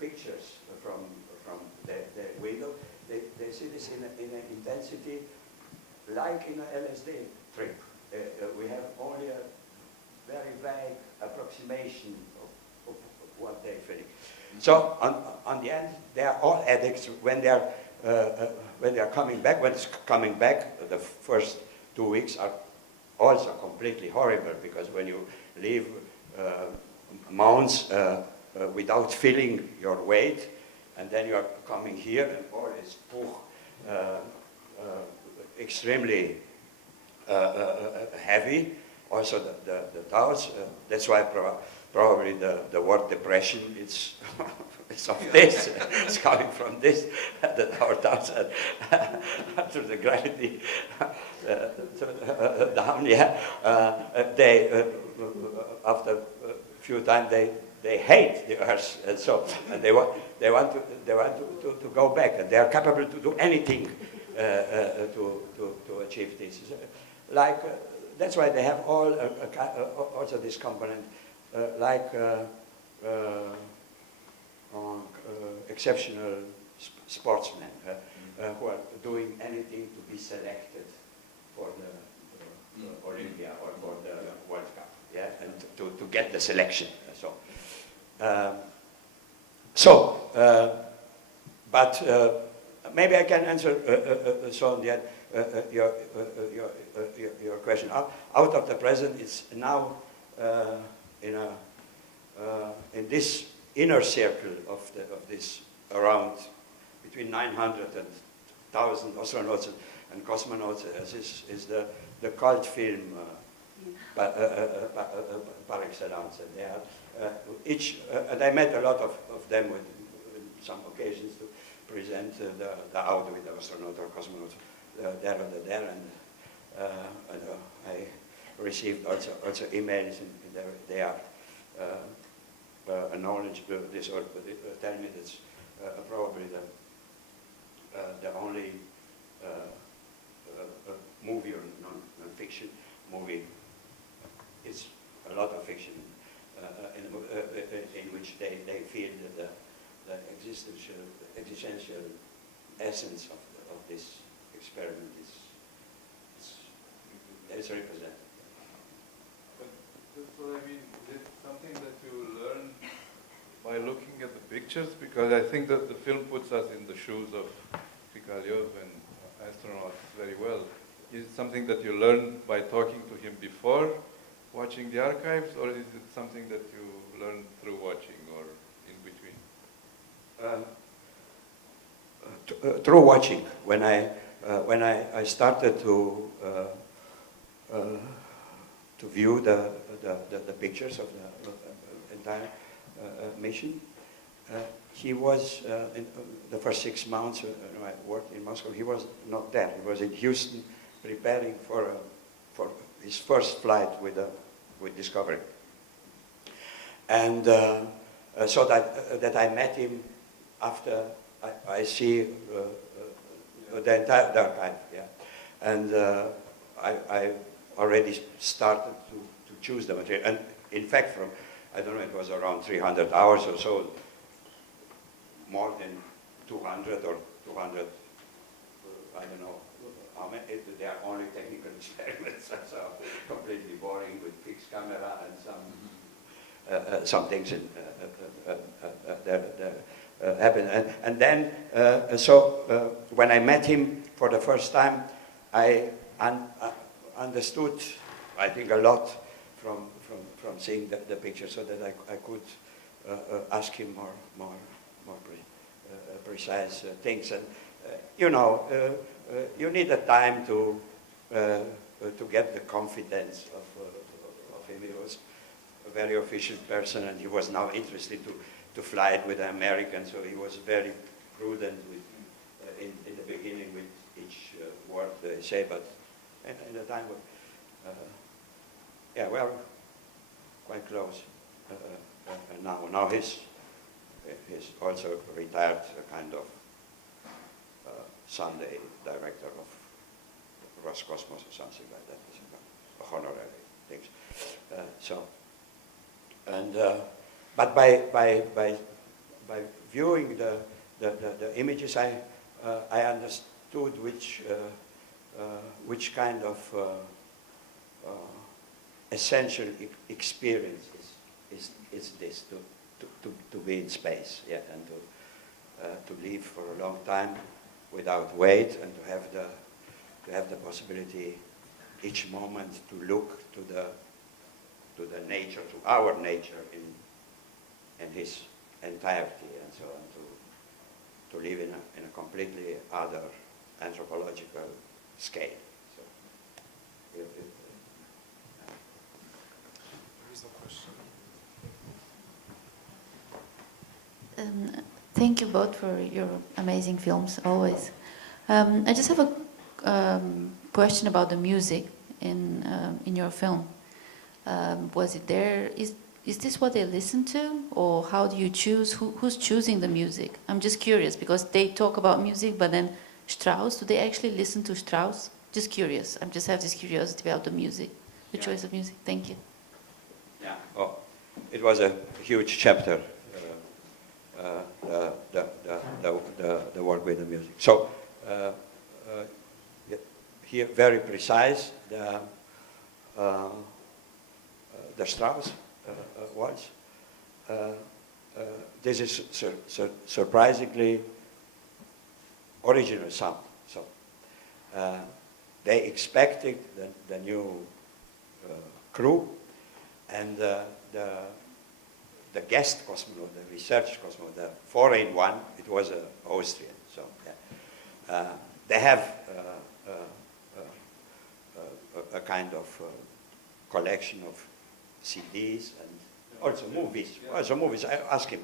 pictures from their window, they see this in an intensity like in an LSD trip. We have only a very vague approximation of what they're feeling. So on the end, they are all addicts when they are coming back. When it's coming back, the first 2 weeks are also completely horrible, because when you leave mounts without feeling your weight, and then you are coming here and all is extremely heavy. Also the doubts. That's why probably the word depression it's of this. It's coming from this. Our doubts to the gravity down. Yeah. They after a few times they hate the Earth, and so they want to go back, and they are capable to do anything to achieve this. Like that's why they have all also this component, like exceptional sportsmen who are doing anything to be selected for the Olympia or for the World Cup. Yeah, and to get the selection. But maybe I can answer so on the your question. Out of the present, it's now in this inner circle of this around between 900 and 1,000 astronauts and cosmonauts is the cult film par excellence. And they are and I met a lot of them with some occasions to present the out with the astronaut or cosmonaut there and there, and I received also emails, and they are acknowledge this or tell me that's probably the only movie or non-fiction movie. It's a lot of fiction in which they feel that the existential essence of this experiment is represented. But that's what I mean. Is it something that you learn by looking at the pictures? Because I think that the film puts us in the shoes of Pikalyov and astronauts very well. Is it something that you learn by talking to him before watching the archives, or is it something that you learned through watching or in between? Through watching. When I started to view the pictures of the entire mission, he was in the first 6 months I worked in Moscow. He was not there. He was in Houston, preparing for his first flight with Discovery, and so that I met him after I see the entire archive, yeah, and I already started to choose the material, and in fact, from I don't know, it was around 300 hours or so, more than 200 or 200. I don't know how many. They are only technical experiments, so completely boring with fixed camera and some things that happened. And then, so when I met him for the first time, I understood, I think, a lot from seeing the picture, so that I could ask him more precise things. And you know, you need a time to get the confidence of him. He was a very official person, and he was now interested to fly it with the Americans, so he was very prudent with, in the beginning with each word they say, but in the time, yeah, we are quite close now. Now he's also retired, kind of Sunday director of Roscosmos or something like that, honorary things. But by viewing the images, I understood which kind of essential experience is this to be in space, yeah, and to live for a long time without weight, and to have the possibility each moment to look to the nature, to our nature in his entirety, and so on, to live in a completely other anthropological scale. So, There is a question. Thank you both for your amazing films, always. I just have a question about the music in your film. Was it there? Is this what they listen to, or how do you choose? Who's choosing the music? I'm just curious, because they talk about music, but then Strauss, do they actually listen to Strauss? Just curious. I just have this curiosity about the music, the choice of music. Thank you. yeah, oh, it was a huge chapter. The work with the music. So here, very precise. The Strauss was. This is surprisingly original sound. So they expected the new crew, and the guest cosmonaut, the research cosmonaut, the foreign one, it was Austrian. So yeah. They have a kind of collection of CDs and also movies. Also movies. I asked him.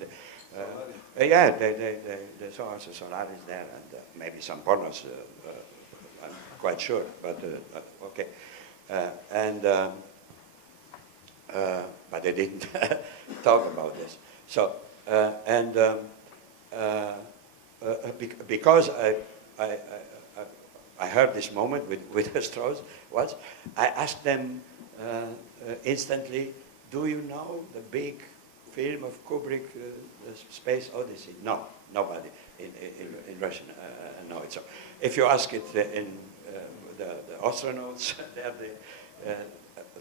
Yeah, they saw also Solaris there, and maybe some pornos. I'm quite sure, but okay. But they didn't talk about this. So, because I heard this moment with Strauss, I asked them instantly, do you know the big film of Kubrick, the Space Odyssey? No, nobody in Russian know it. So if you ask it in the astronauts,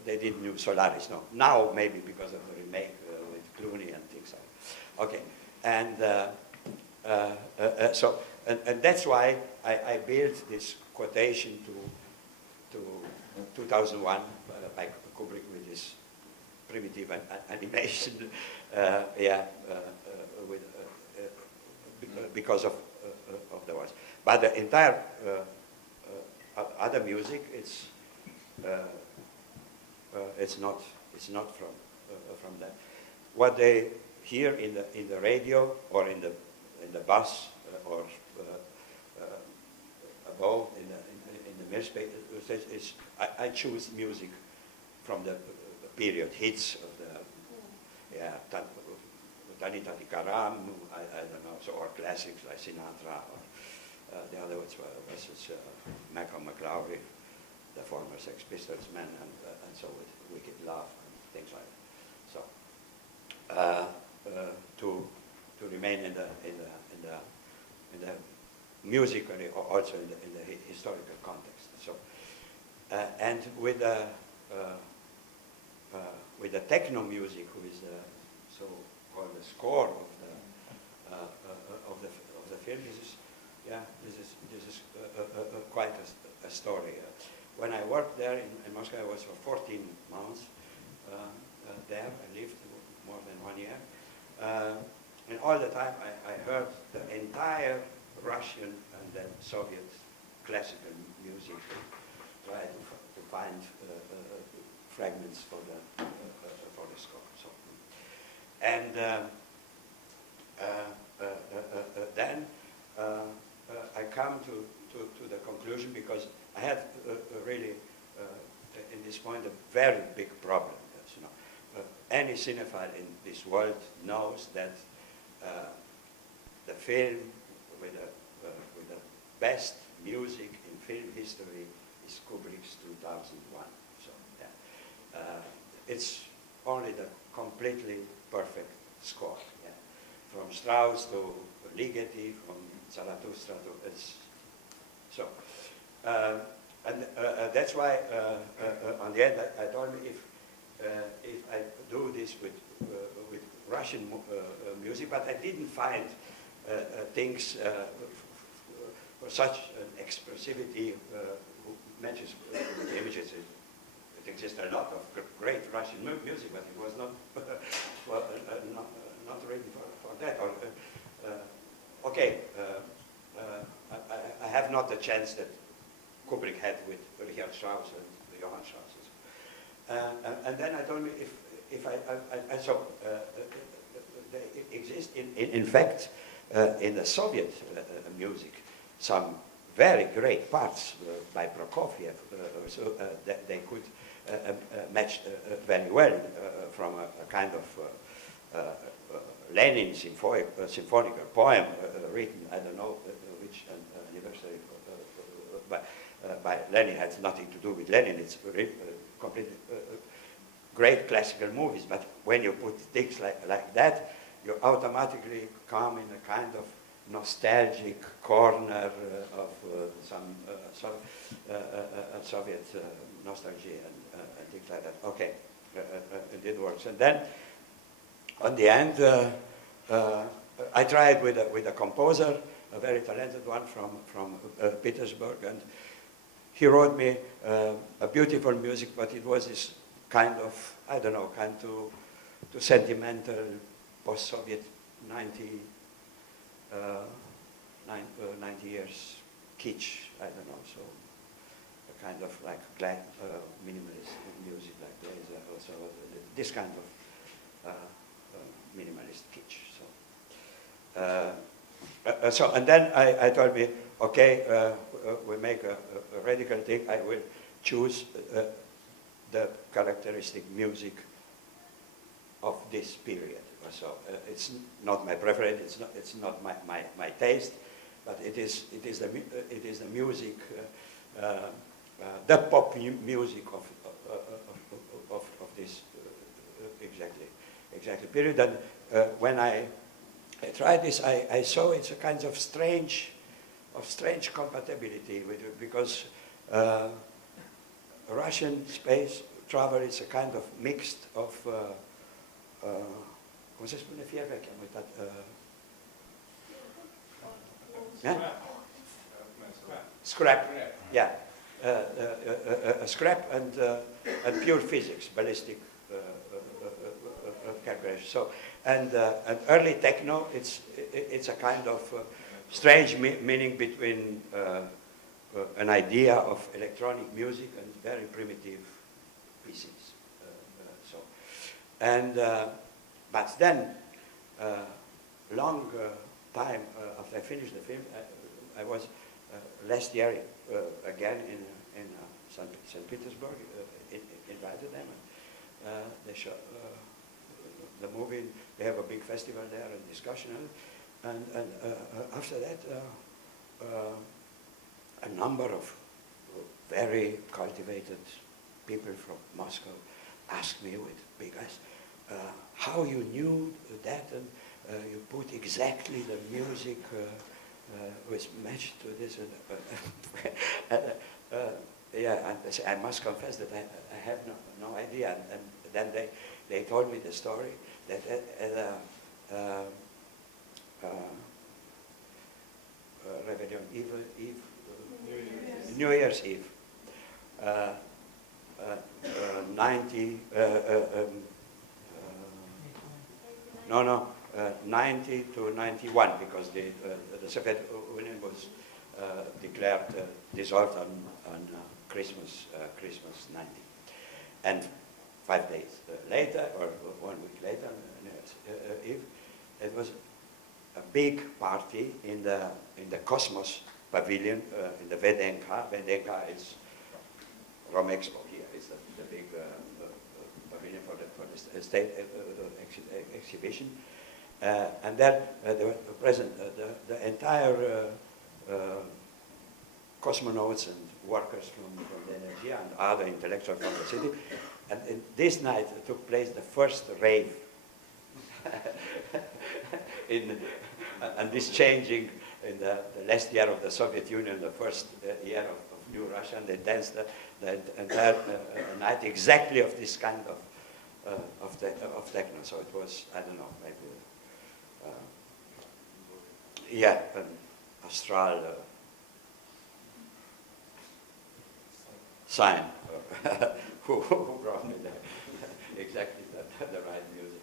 they didn't know Solaris, no. Now maybe because of the remake with Clooney and things like that. Okay, and that's why I built this quotation to 2001 by Kubrick with his primitive animation, with, because of the words. But the entire other music, it's not from that. What they hear in the radio or in the bus or above in the newspaper is I choose music from the period hits of the Tani Tani Karam, I don't know, so, or classics like Sinatra, or the other was Malcolm McLaury, the former Sex Pistols man, and so with Wicked Love and things like that. So to remain in the music and also in the historical context. So and with the techno music, who is the so-called the score of the film, this is quite a story. When I worked there in Moscow, I was for 14 months there. I lived more than 1 year. And all the time I heard the entire Russian and then Soviet classical music, try to find fragments for the score. So, and then I come to the conclusion, because I had really, in this point, a very big problem. You know, any cinephile in this world knows that the film with the best music in film history is Kubrick's 2001. So it's only the completely perfect score. Yeah. From Strauss to Ligeti, from Zarathustra to it's so. And that's why on the end I told me if I do this with Russian music, but I didn't find things for such an expressivity who matches the images. It exists a lot of great Russian music, but it was not not written for that. Or, okay, I have not the chance that Kubrick had with Richard Strauss and Johann Strauss. And then I told me if there exist in fact in the Soviet music some very great parts by Prokofiev, so that they could match very well from a kind of Lenin symphonic poem written, I don't know which anniversary, by Lenin. Has nothing to do with Lenin. It's completely great classical movies. But when you put things like that, you automatically come in a kind of nostalgic corner of some Soviet nostalgia and things like that. Okay, it did work. And then, on the end, I tried with a composer, a very talented one from Petersburg, and he wrote me a beautiful music, but it was this kind of, I don't know, kind to sentimental post-Soviet 90 years kitsch, I don't know, so a kind of like minimalist music like Blazer, also this kind of minimalist kitsch. So, and then I told me, okay, we make a radical thing. I will choose the characteristic music of this period. So it's not my preference. It's not my taste, but it is the music, the pop music of this exactly period. And when I tried this, I saw it's a kind of strange compatibility with it, because Russian space travel is a kind of mixed of come si spune fierbe, chiamo scrap. Yeah, scrap and pure physics, ballistic calculation. So, and early techno, it's a kind of strange meaning between an idea of electronic music and very primitive pieces. But then, long time after I finished the film, I was last year again in St. Petersburg, invited them. They show the movie. They have a big festival there and discussion. And after that, a number of very cultivated people from Moscow asked me with big eyes, how you knew that and you put exactly the music was matched to this. Yeah, and I must confess that I have no idea. And then they told me the story that Réveillon Eve, New Year's Eve, 90 to 91, because the Soviet Union was declared dissolved on Christmas 90. And 5 days later, or 1 week later, Eve, it was a big party in the Cosmos Pavilion in the Vedenka. Vedenka is Romexpo here. It's the big pavilion for the state exhibition. And there were present the entire cosmonauts and workers from the Energia and other intellectuals from the city. And in this night took place the first rave. And this changing in the last year of the Soviet Union, the first year of New Russia, and they danced the entire night exactly of this kind of techno. So it was, I don't know, maybe, yeah, an astral sign who brought me exactly the right music.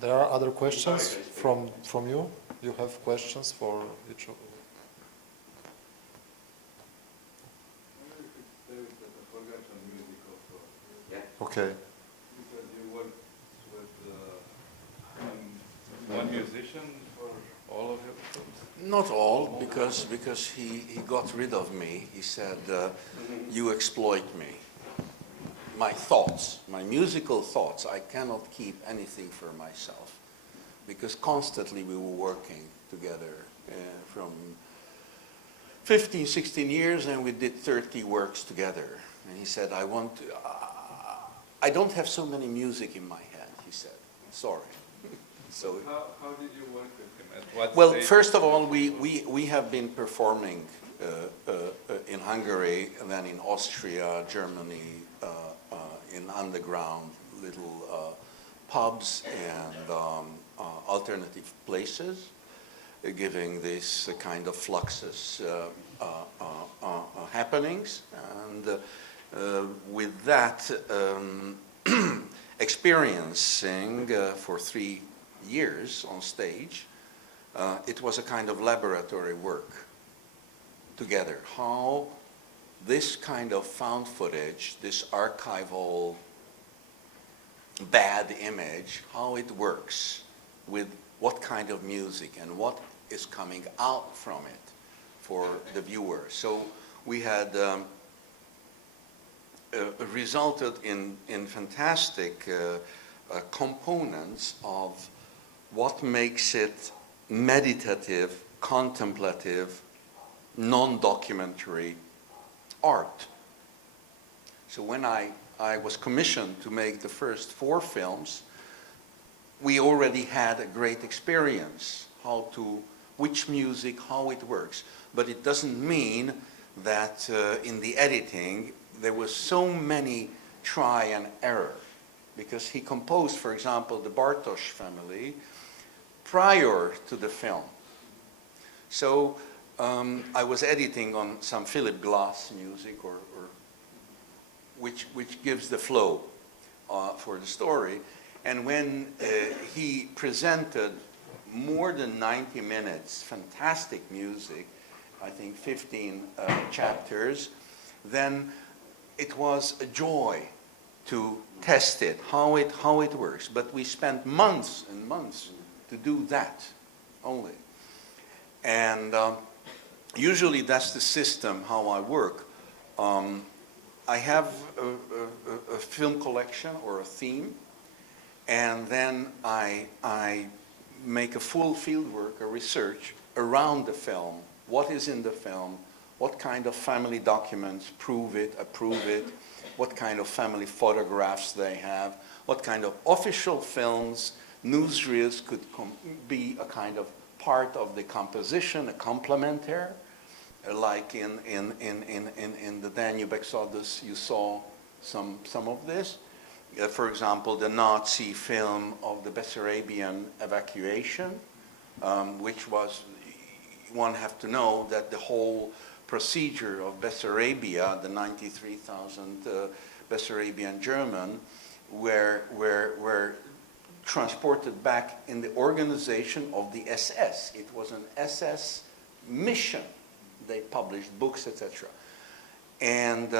There are other questions from you? You have questions for each of you? Okay. Because you work with one musician for all of your films? Not all, because he got rid of me. He said, you exploit me. My thoughts, my musical thoughts, I cannot keep anything for myself. Because constantly we were working together from 15, 16 years, and we did 30 works together. And he said, I don't have so many music in my head, he said. Sorry. So how did you work with him? At what well, stage? first of all, we have been performing in Hungary, and then in Austria, Germany, in underground little pubs and alternative places, giving this kind of fluxus happenings. And with that experiencing for 3 years on stage, it was a kind of laboratory work together. How this kind of found footage, this archival bad image, how it works with what kind of music and what is coming out from it for the viewer. So we had resulted in fantastic components of what makes it meditative, contemplative, non-documentary art. So when I was commissioned to make the first 4 films, we already had a great experience which music, how it works. But it doesn't mean that in the editing there was so many try and error, because he composed, for example, the Bartos family prior to the film. So I was editing on some Philip Glass music, which gives the flow for the story. And when he presented more than 90 minutes, fantastic music, I think 15 chapters, then it was a joy to test it, how it works. But we spent months and months to do that only. And usually that's the system how I work. I have a film collection or a theme, and then I make a full field work, a research around the film. What is in the film? What kind of family documents prove it, approve it? What kind of family photographs they have? What kind of official films, newsreels could be a kind of part of the composition, a complementaire? Like in the Danube Exodus, you saw some of this. For example, the Nazi film of the Bessarabian evacuation, which was, one have to know that the whole procedure of Bessarabia, the 93,000 Bessarabian German, were transported back in the organization of the SS. It was an SS mission. They published books, etc. And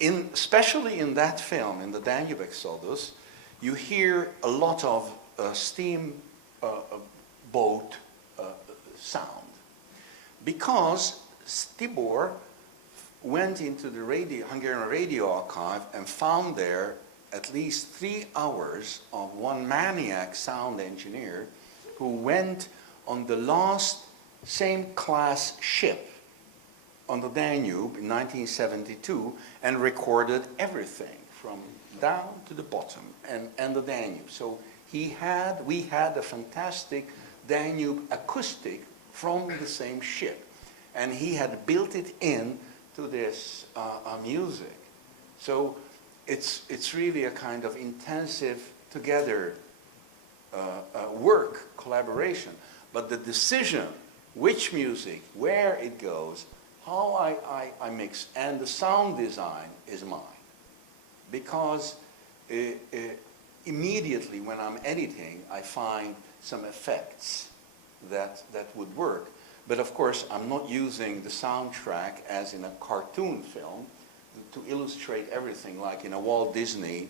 especially in that film, in the Danube Exodus, you hear a lot of steam boat sound. Because Tibor went into the Hungarian radio archive and found there at least 3 hours of one maniac sound engineer who went on the last same class ship on the Danube in 1972 and recorded everything from down to the bottom and the Danube. So we had a fantastic Danube acoustic from the same ship, and he had built it in to this music. So it's really a kind of intensive together work, collaboration. But the decision, which music, where it goes, how I mix, and the sound design is mine. Because immediately when I'm editing, I find some effects that would work. But of course, I'm not using the soundtrack as in a cartoon film to illustrate everything like in a Walt Disney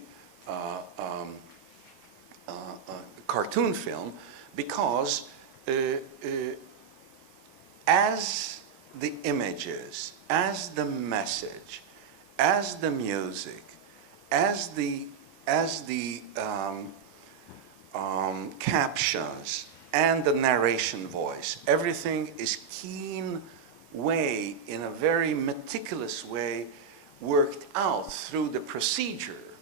cartoon film, because as the images, as the message, as the music, as the captions and the narration voice, everything is keen way, in a very meticulous way, worked out through the procedure,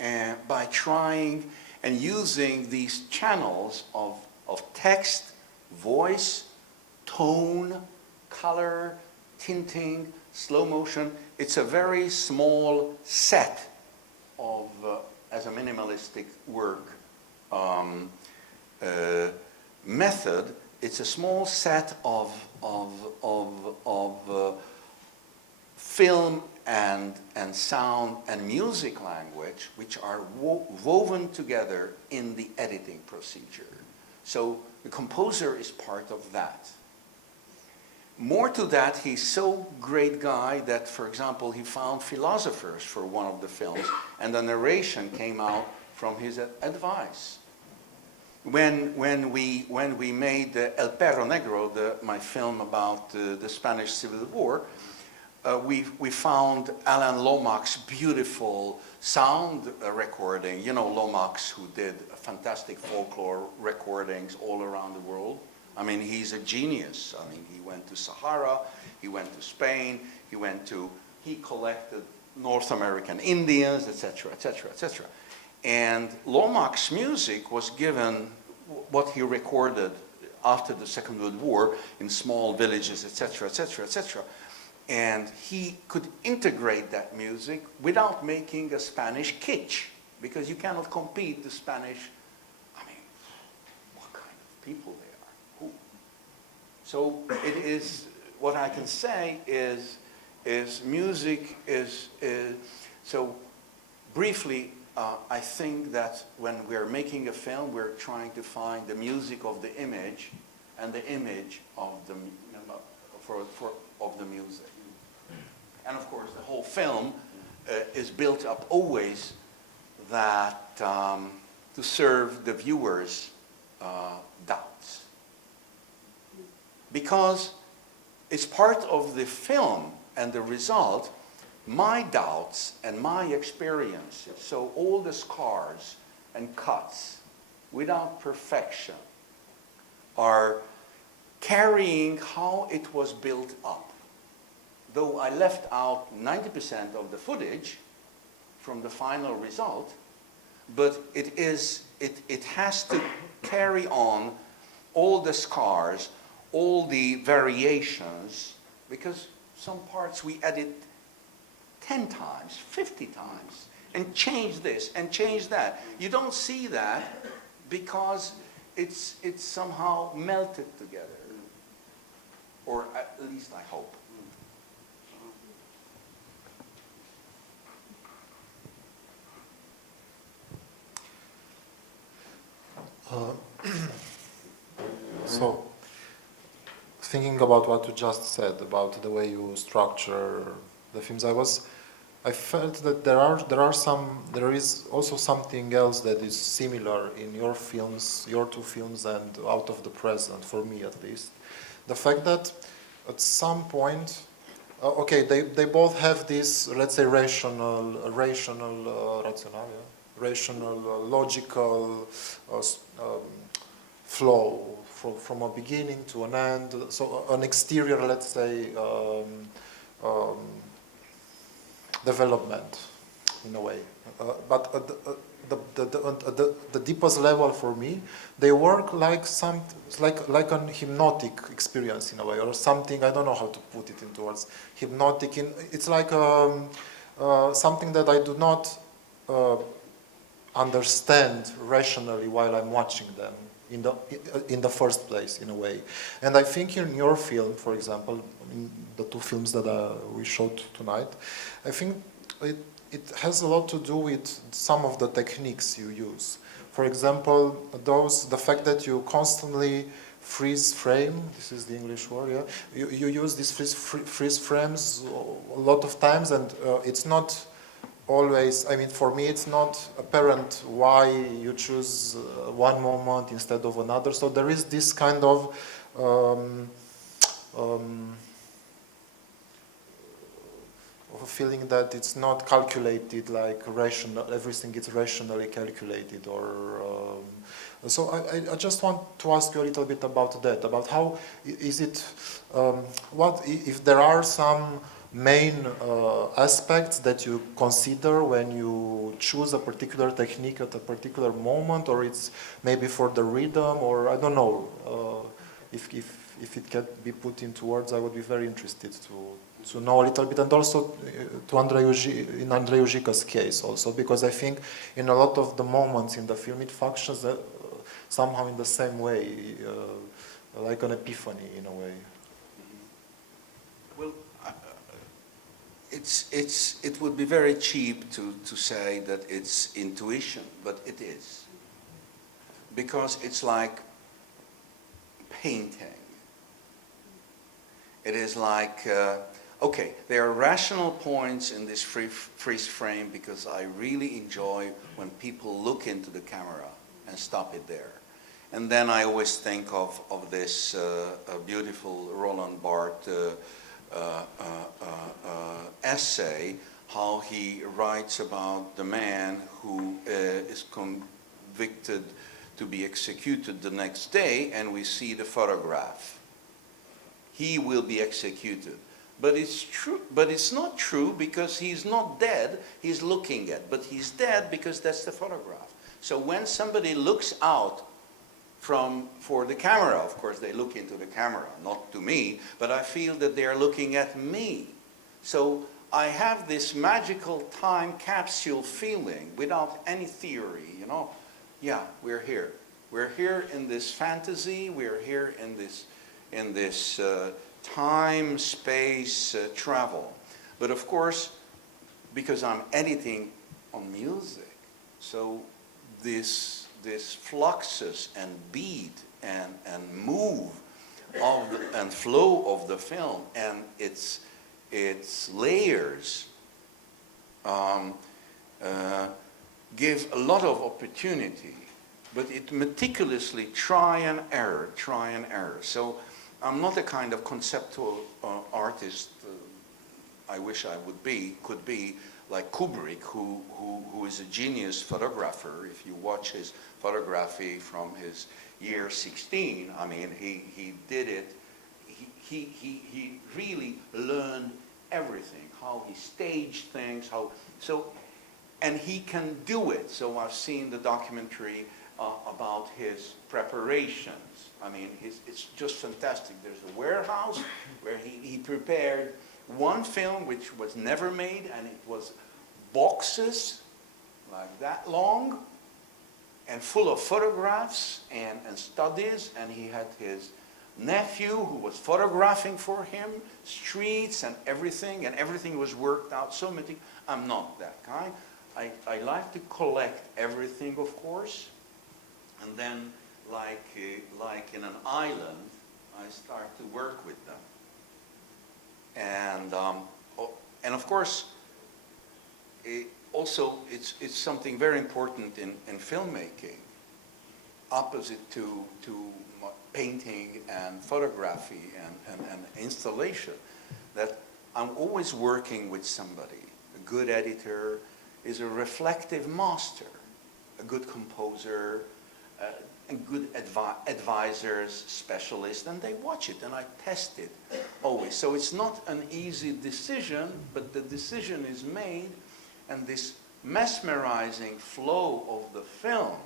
and by trying and using these channels of text, voice, tone, color, tinting, slow motion. It's a very small set of, as a minimalistic work method, it's a small set of film and sound and music language which are woven together in the editing procedure. So the composer is part of that. More to that, he's so great guy that, for example, he found philosophers for one of the films, and the narration came out from his advice. When we made El Perro Negro, my film about the Spanish Civil War, we found Alan Lomax's beautiful sound recording. You know Lomax, who did fantastic folklore recordings all around the world. I mean, he's a genius. I mean, he went to Sahara, he went to Spain, he collected North American Indians, etc., etc., etc. And Lomax's music was given what he recorded after the Second World War in small villages, etc., etc., etc. And he could integrate that music without making a Spanish kitsch, because you cannot compete the Spanish. I mean, what kind of people they are? Who? So it is, what I can say is music is so briefly, I think that when we're making a film, we're trying to find the music of the image and the image of the of the music. And of course, the whole film is built up always that to serve the viewers' doubts, because it's part of the film and the result. My doubts and my experiences, so all the scars and cuts without perfection, are carrying how it was built up. Though I left out 90% of the footage from the final result, but it has to carry on all the scars, all the variations, because some parts we edit 10 times, 50 times, and change this and change that. You don't see that because it's somehow melted together. Or at least I hope. So, thinking about what you just said about the way you structure the films, I felt that there is also something else that is similar in your films, your two films, and Out of the Present, for me at least. The fact that at some point, okay, they both have this, let's say, rational, logical flow from a beginning to an end. So an exterior, let's say, development in a way. But at the deepest level for me, they work like like an hypnotic experience in a way, or something. I don't know how to put it into words. Hypnotic. It's like something that I do not understand rationally while I'm watching them in the first place, in a way. And I think in your film, for example, in the two films that we showed tonight, I think it has a lot to do with some of the techniques you use. For example, the fact that you constantly freeze frame, this is the English word, yeah? You use these freeze frames a lot of times, and it's not always, I mean, for me it's not apparent why you choose one moment instead of another. So there is this kind of a feeling that it's not calculated like rational, everything is rationally calculated, or so I just want to ask you a little bit about that, about how is it, what if there are some main aspects that you consider when you choose a particular technique at a particular moment, or it's maybe for the rhythm, or I don't know, if it can be put into words, I would be very interested to know a little bit, and also in Andrei Ujica's case also, because I think in a lot of the moments in the film it functions somehow in the same way, like an epiphany in a way. Well, it would be very cheap to say that it's intuition, but it is. Because it's like painting. It is like, okay, there are rational points in this freeze frame because I really enjoy when people look into the camera and stop it there. And then I always think of this beautiful Roland Barthes essay, how he writes about the man who is convicted to be executed the next day, and we see the photograph. He will be executed. But it's true, but it's not true because he's not dead, he's looking at, but he's dead because that's the photograph. So when somebody looks out for the camera, of course they look into the camera, not to me, but I feel that they are looking at me. So I have this magical time capsule feeling without any theory, you know. Yeah, we're here. We're here in this fantasy, we're here in this time, space, travel. But of course, because I'm editing on music, So this fluxus and beat and move of and flow of the film and its layers give a lot of opportunity, but it meticulously try and error. So I'm not a kind of conceptual artist. I wish I could be like Kubrick, who is a genius photographer. If you watch his photography from his year 16, I mean, he did it. He really learned everything, how he staged things, and he can do it. So I've seen the documentary about his preparations. I mean, it's just fantastic. There's a warehouse where he prepared one film which was never made, and it was boxes like that long and full of photographs and studies, and he had his nephew who was photographing for him, streets and everything was worked out so meticulously. I'm not that kind. I like to collect everything, of course, and then like in an island, I start to work with them. And of course, it's something very important in filmmaking, opposite to painting and photography and installation, that I'm always working with somebody. A good editor is a reflective master, a good composer, and good advisors, specialists, and they watch it, and I test it always. So it's not an easy decision, but the decision is made, and this mesmerizing flow of the film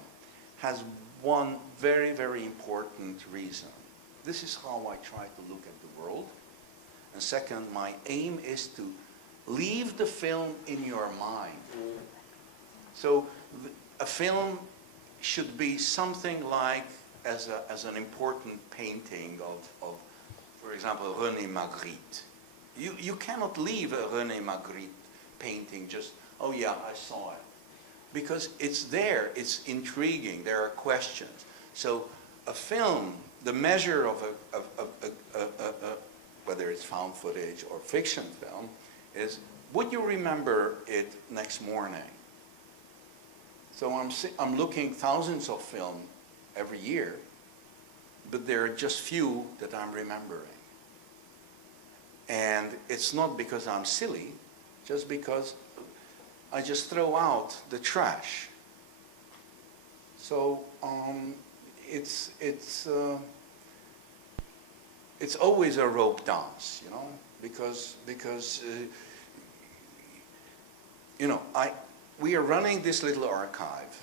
has one very, very important reason. This is how I try to look at the world. And second, my aim is to leave the film in your mind. So a film should be something like as an important painting of, for example, René Magritte. You cannot leave a René Magritte painting just, oh yeah, I saw it. Because it's there, it's intriguing, there are questions. So a film, the measure of whether it's found footage or fiction film, is would you remember it next morning? So I'm looking thousands of film every year, but there are just few that I'm remembering. And it's not because I'm silly, just because I just throw out the trash. So it's always a rope dance, you know, because you know, we are running this little archive.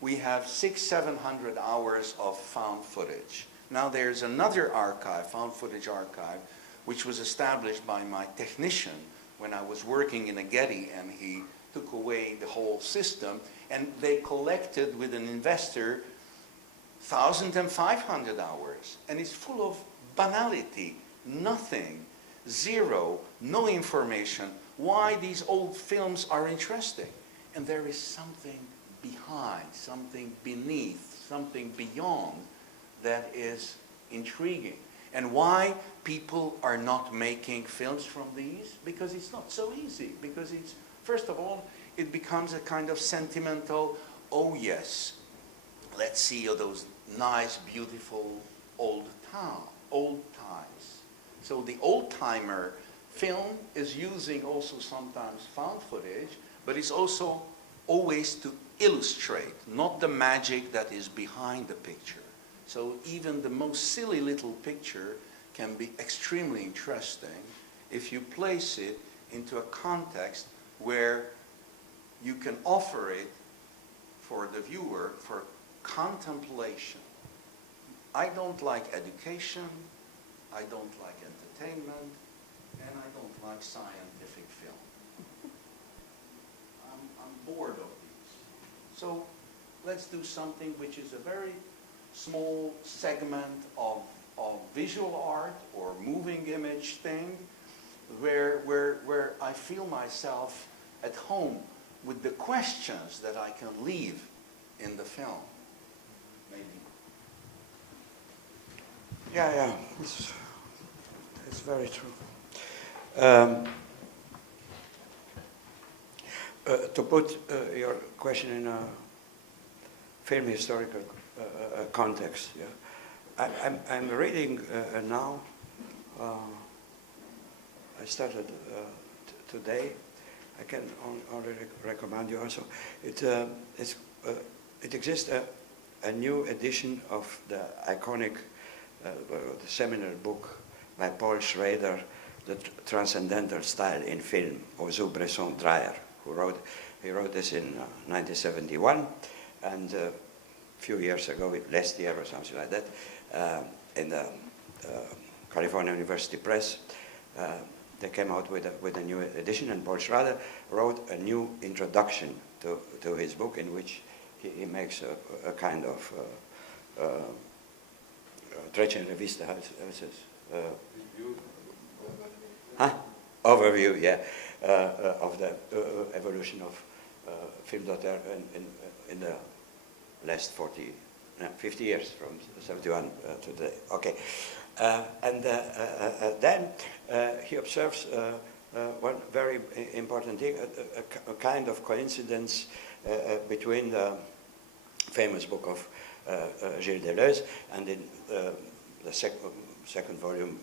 We have 600-700 hours of found footage. Now there's another archive, found footage archive, which was established by my technician when I was working in a Getty, and he took away the whole system, and they collected with an investor 1,500 hours, and it's full of banality, nothing, zero, no information, why these old films are interesting. And there is something behind, something beneath, something beyond that is intriguing. And why people are not making films from these? Because it's not so easy. Because it's, first of all, it becomes a kind of sentimental, oh yes, let's see those nice, beautiful old times. So the old-timer film is using also sometimes found footage, but it's also always to illustrate, not the magic that is behind the picture. So even the most silly little picture can be extremely interesting if you place it into a context where you can offer it for the viewer for contemplation. I don't like education, I don't like entertainment, and I don't like scientific film. I'm bored of these. So let's do something which is a very small segment of visual art or moving image thing where I feel myself at home with the questions that I can leave in the film, maybe. Yeah, it's very true. To put your question in a film historical context, yeah. I'm reading now. I started today. I can only recommend you also. It exists a new edition of the iconic, the seminal book by Paul Schrader, The Transcendental Style in Film, Ozu Bresson Dreyer, he wrote this in 1971, and a few years ago, last year or something like that, in the California University Press, they came out with a new edition, and Paul Schrader wrote a new introduction to his book, in which he makes a kind of Trecce in revista, how it says? Overview, yeah, of the evolution of film d'auteur in the last 50 years, from 71 to today. Okay. And then he observes one very important thing, a kind of coincidence between the famous book of Gilles Deleuze and in the second volume,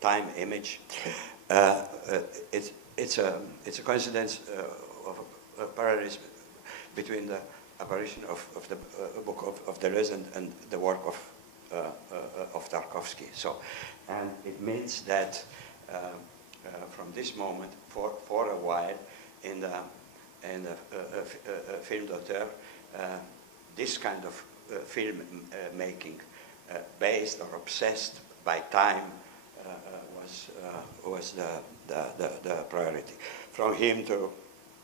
Time Image. It's a coincidence of a parallelism between the apparition of the book of Deleuze and the work of Tarkovsky. So, and it means that from this moment, for a while, in the film d'auteur, this kind of film making, based or obsessed by time, was the priority. From him to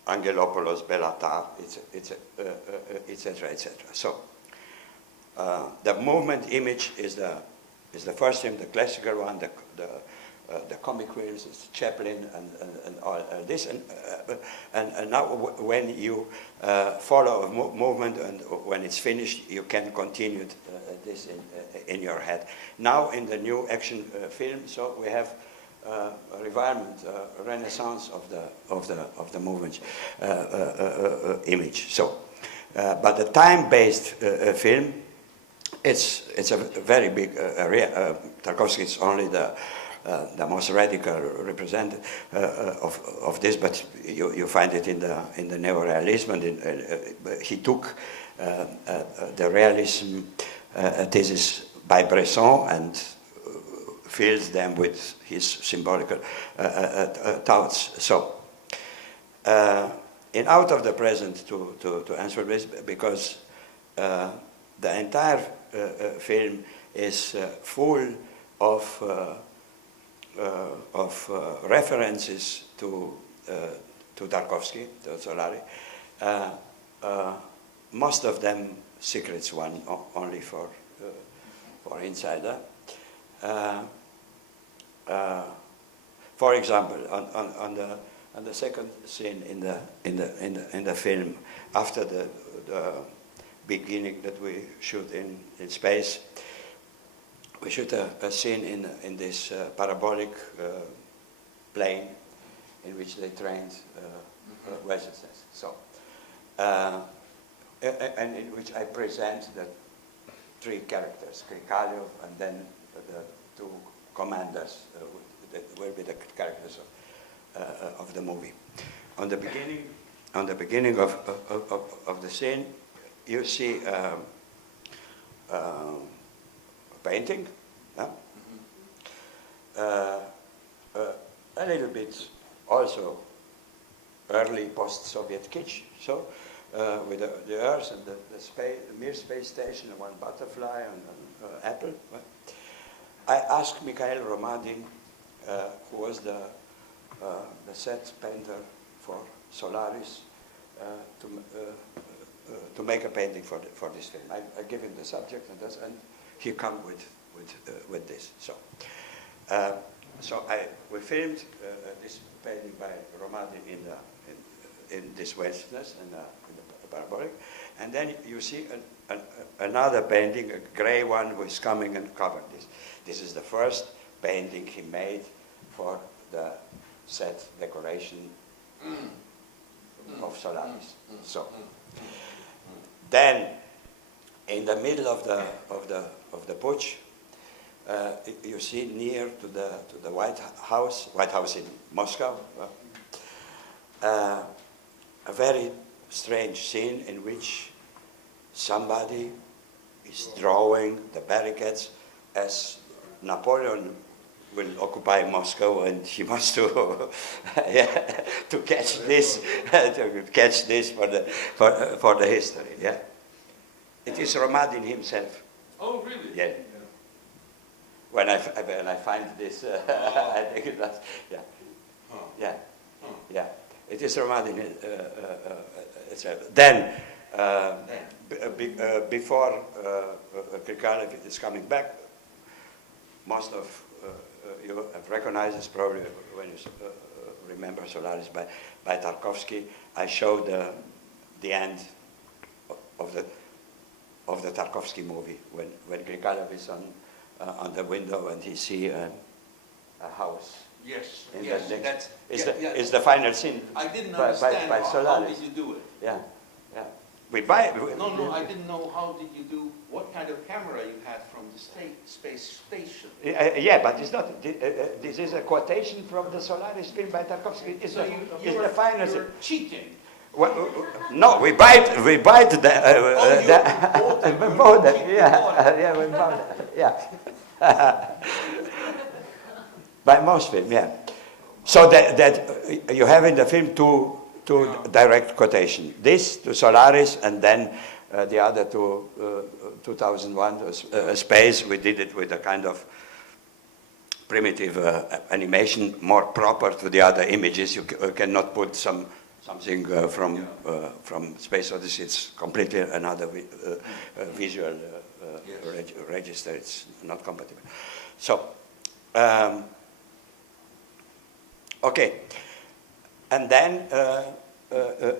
Angelopoulos, Bellatar, etc., etc. So the movement image is the first film, the classical one, the comic films, it's Chaplin and all this, and now when you follow a movement and when it's finished, you can continue this in your head. Now in the new action film, so we have a revival, a renaissance of the movement image. So, but the time-based film, it's a very big area. Tarkovsky is only the most radical representative of this, but you find it in the neorealism, and he took the realism thesis by Bresson and fills them with his symbolical thoughts. So, in Out of the Present, to answer this, because the entire film is full of references to Tarkovsky, to Solari. Most of them secrets, one only for insider. For example, on the second scene in the film, after the beginning that we shoot in space, we shoot a scene in this parabolic plane in which they trained Westerners. So, and in which I present the three characters, Krikalev, and then the two commanders that will be the characters of the movie. On the beginning of the scene, you see a painting, a little bit also early post-Soviet kitsch. So with the Earth and the Mir space station, and one butterfly and an apple. I asked Mikhail Romadin, who was the set painter for Solaris, to make a painting for this film. I give him the subject, and he come with this. So so we filmed this painting by Romadi in this Westerners and in the parabolic, and then you see another painting, a gray one, who is coming and covered this. This is the first painting he made for the set decoration of Solaris. So then, in the middle of the putsch, you see near to the White House in Moscow, a very strange scene in which somebody is drawing the barricades as Napoleon will occupy Moscow, and he wants to to catch this for the history. Yeah, it is Romadin himself. Oh, really? Yeah. When I find this, I think it was, yeah, yeah, yeah. It is Romadin itself. Then, before Krikalev is coming back, most of you have recognized this probably when you remember Solaris by Tarkovsky. I showed the end of the Tarkovsky movie when Krikalev is on the window and he see a house. Yes, In yes, the next- that's... It's the final scene. I didn't by understand how Solaris. did you do it? Yeah, yeah. No, I didn't know how did you do, what kind of camera you had from the space station. Yeah, but it's not. This is a quotation from the Solaris film by Tarkovsky. It's the final scene. You're cheating. Well, no, we bite the you bought it. we bought it. Yeah, we bought it. Yeah. By most film, yeah. So that you have in the film two direct quotation. This to Solaris, and then the other to 2001 Space. We did it with a kind of primitive animation, more proper to the other images. You cannot put something from Space Odyssey. It's completely another visual register. It's not compatible. So, okay. And then,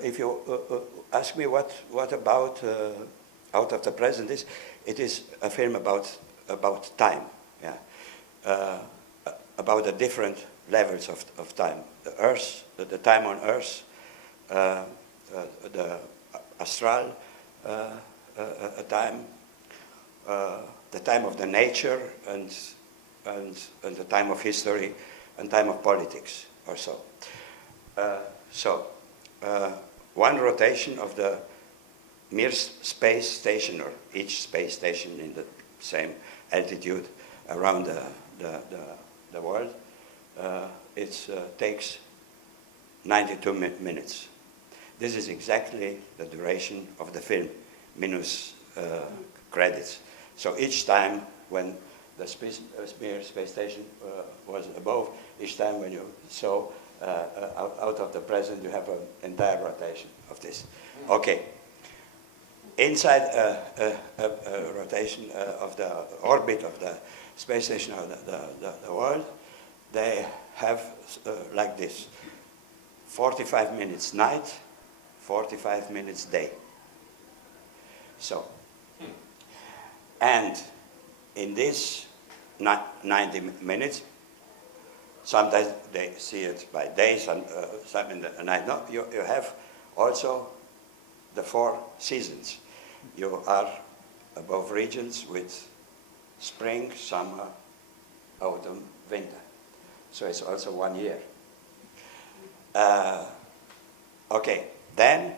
if you ask me what about Out of the Present is, it is a film about time, yeah, about the different levels of time. The Earth, the time on Earth, the astral time, the time of the nature, and the time of history, and time of politics, or so. One rotation of the Mir space station, or each space station in the same altitude around the world, it takes 92 minutes. This is exactly the duration of the film, minus credits. So each time when the Mir space station was above, each time when you saw out of the present, you have an entire rotation of this. Okay. Inside a rotation of the orbit of the space station of the world, they have like this: 45 minutes night, 45 minutes day. So, and in this 90 minutes, sometimes they see it by day, some in the night. No, you have also the 4 seasons. You are above regions with spring, summer, autumn, winter. So it's also 1 year. Okay, then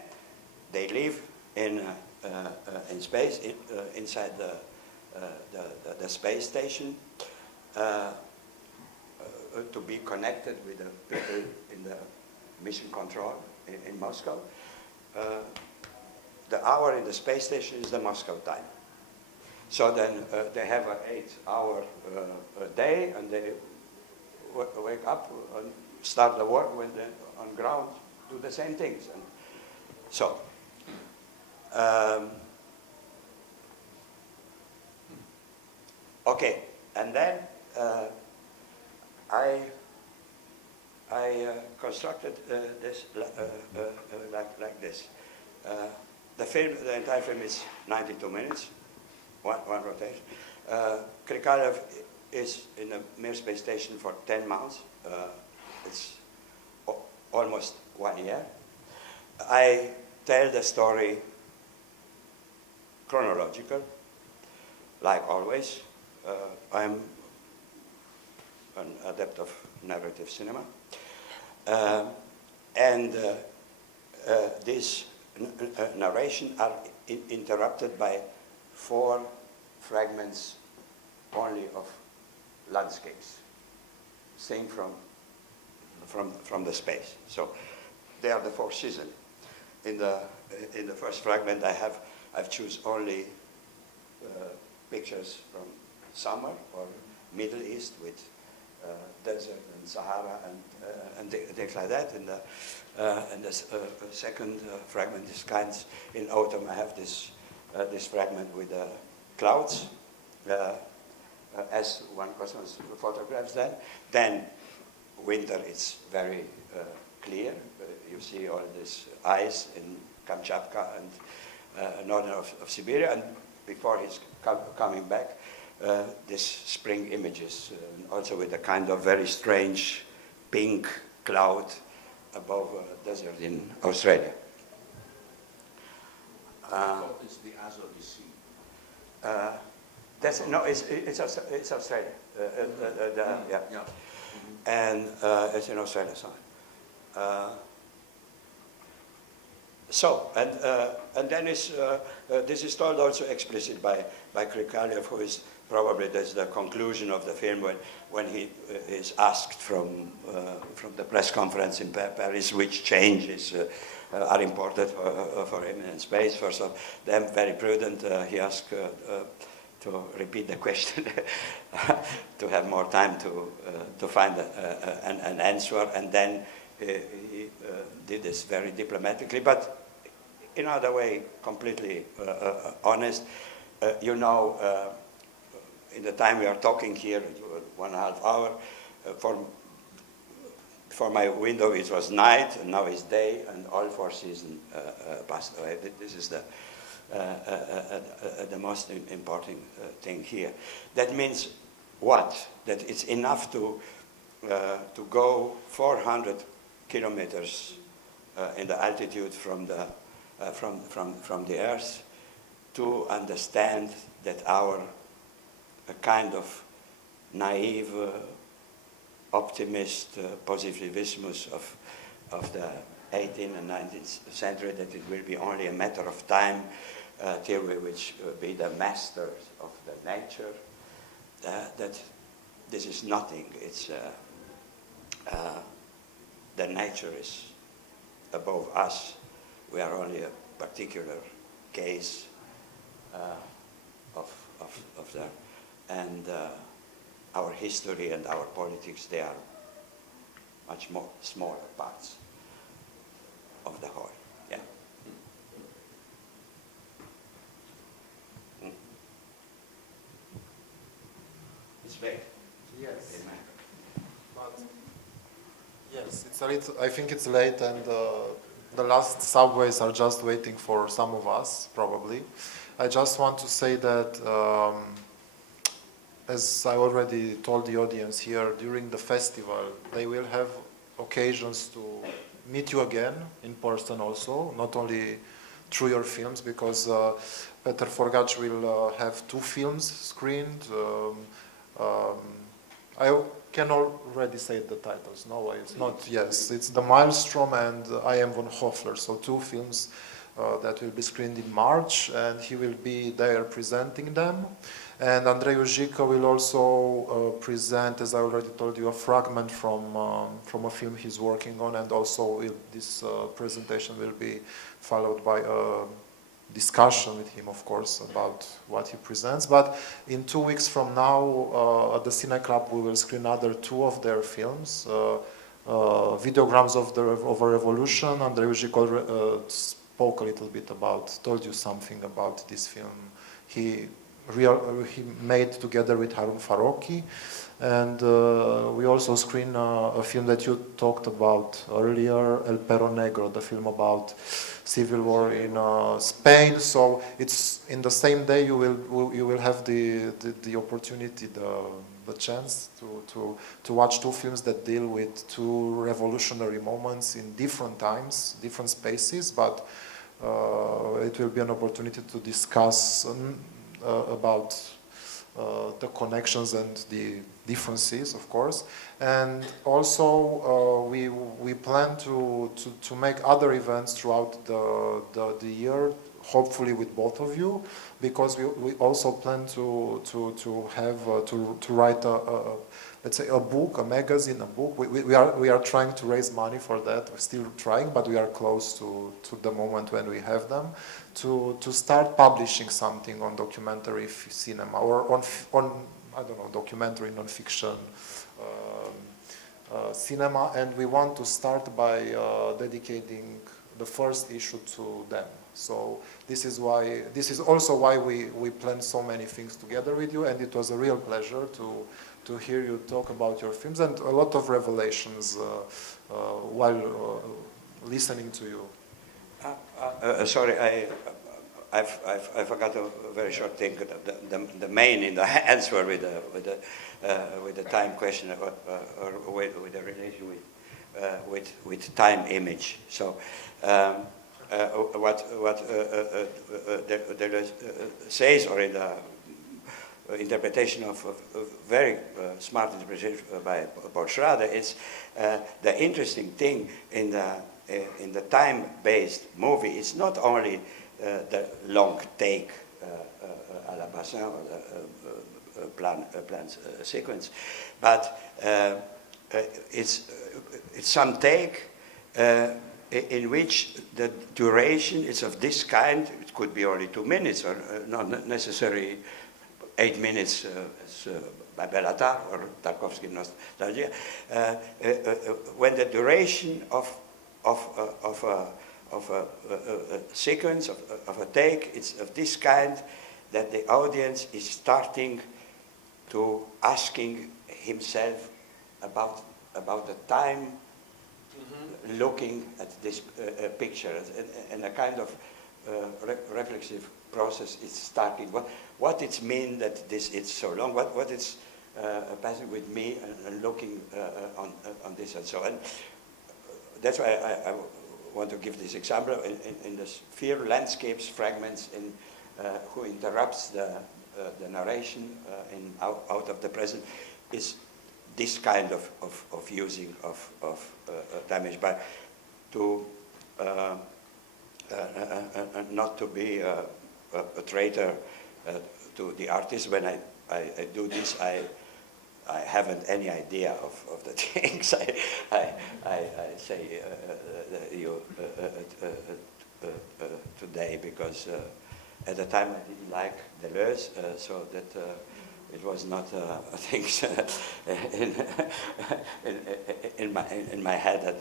they live in space, inside the space station, to be connected with the people in the mission control in Moscow. The hour in the space station is the Moscow time. So then they have an 8-hour day, and they wake up and start the work when they're on ground, do the same things. And so, okay, and then I constructed this like this. The entire film is 92 minutes, one rotation. Krikalev is in the Mir space station for 10 months. It's almost 1 year. I tell the story chronological, like always. I'm an adept of narrative cinema. These narration are interrupted by 4 fragments only of landscapes, seen from the space. So they are the 4 seasons. In the first fragment, I've choose only pictures from summer or Middle East with desert and Sahara and things like that. And the second fragment is in autumn. I have this fragment with clouds, as one person photographs that. Then winter, it's very clear. You see all this ice in Kamchatka and northern of Siberia. And before he's coming back, this spring images, also with a kind of very strange pink cloud above a desert in Australia. It's the Azov Sea. It's Australia. Yeah. Yeah. And it's in Australia, sorry. And then this is told also explicit by Krikalev, who is probably that's the conclusion of the film when he is asked from the press conference in Paris which changes are important for him in space. First of them, very prudent, he asked to repeat the question to have more time to find an answer, and then he did this very diplomatically, but in other way completely honest. In the time we are talking here, 1.5 hours, for my window it was night, and now it's day, and all 4 seasons passed away. This is the most important thing here. That means what? That it's enough to go 400 kilometers in the altitude from the Earth to understand that our kind of naive, optimist positivismus of the 18th and 19th century, that it will be only a matter of time till we will be the masters of the nature, that this is nothing. It's the nature is above us. We are only a particular case of that. And our history and our politics, they are much more smaller parts of the whole. Yeah. It's late. Yes. But yes, it's a little, I think it's late, and the last subways are just waiting for some of us, probably. I just want to say that, as I already told the audience here, during the festival, they will have occasions to meet you again in person also, not only through your films, because Péter Forgács will have 2 films screened. I can already say the titles. No, it's not. Yes, it's The Maelstrom and I Am von Hoffler. So 2 films that will be screened in March, and he will be there presenting them. And Andrei Ujică will also present, as I already told you, a fragment from a film he's working on, and also this presentation will be followed by a discussion with him, of course, about what he presents. But in 2 weeks from now, at the Cineclub, we will screen another 2 of their films, Videograms of a Revolution. Andrei Ujică spoke a little bit about, told you something about this film. He he made together with Harun Farocki. And we also screen a film that you talked about earlier, El Perro Negro, the film about civil war in Spain. So it's in the same day you will have the opportunity, the chance to watch two films that deal with two revolutionary moments in different times, different spaces, but it will be an opportunity to discuss about the connections and the differences, of course. And also we plan to make other events throughout the year, hopefully with both of you, because we also plan to have to write let's say a book, a magazine, a book. We are trying to raise money for that. We're still trying, but we are close to the moment when we have them to start publishing something on documentary cinema or on I don't know, documentary non-fiction cinema, and we want to start by dedicating the first issue to them. So this is also why we planned so many things together with you, and it was a real pleasure to hear you talk about your films and a lot of revelations while listening to you. Sorry, I forgot a very short thing. The main in the answer with the time question or with the relation with time image. So what there says, or in the interpretation of a very smart interpretation by Paul Schrader, it's the interesting thing in the time-based movie. It's not only the long take à la Bassin or the plan sequence, but it's some take in which the duration is of this kind. It could be only 2 minutes, or not necessarily 8 minutes as by Bellatar or Tarkovsky in Nostalgia. When the duration of a sequence, of a take, it's of this kind that the audience is starting to asking himself about the time, looking at this picture, and a kind of reflexive process is starting. What it means that it's so long, what it's passing with me and looking on this and so on. That's why I want to give this example in the sphere landscapes fragments in who interrupts the narration out of the present is this kind of using of damage, but to not to be a traitor to the artist. When I do this, I haven't any idea of the things I say you today, because at the time I didn't like Deleuze, so that it was not things in my head that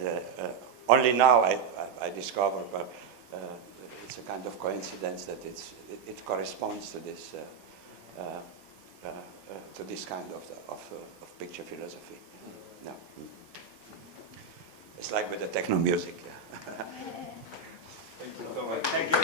only now I discover, but it's a kind of coincidence that it corresponds to this kind of picture philosophy. No. It's like with the techno music. Yeah. Thank you so much. Thank you.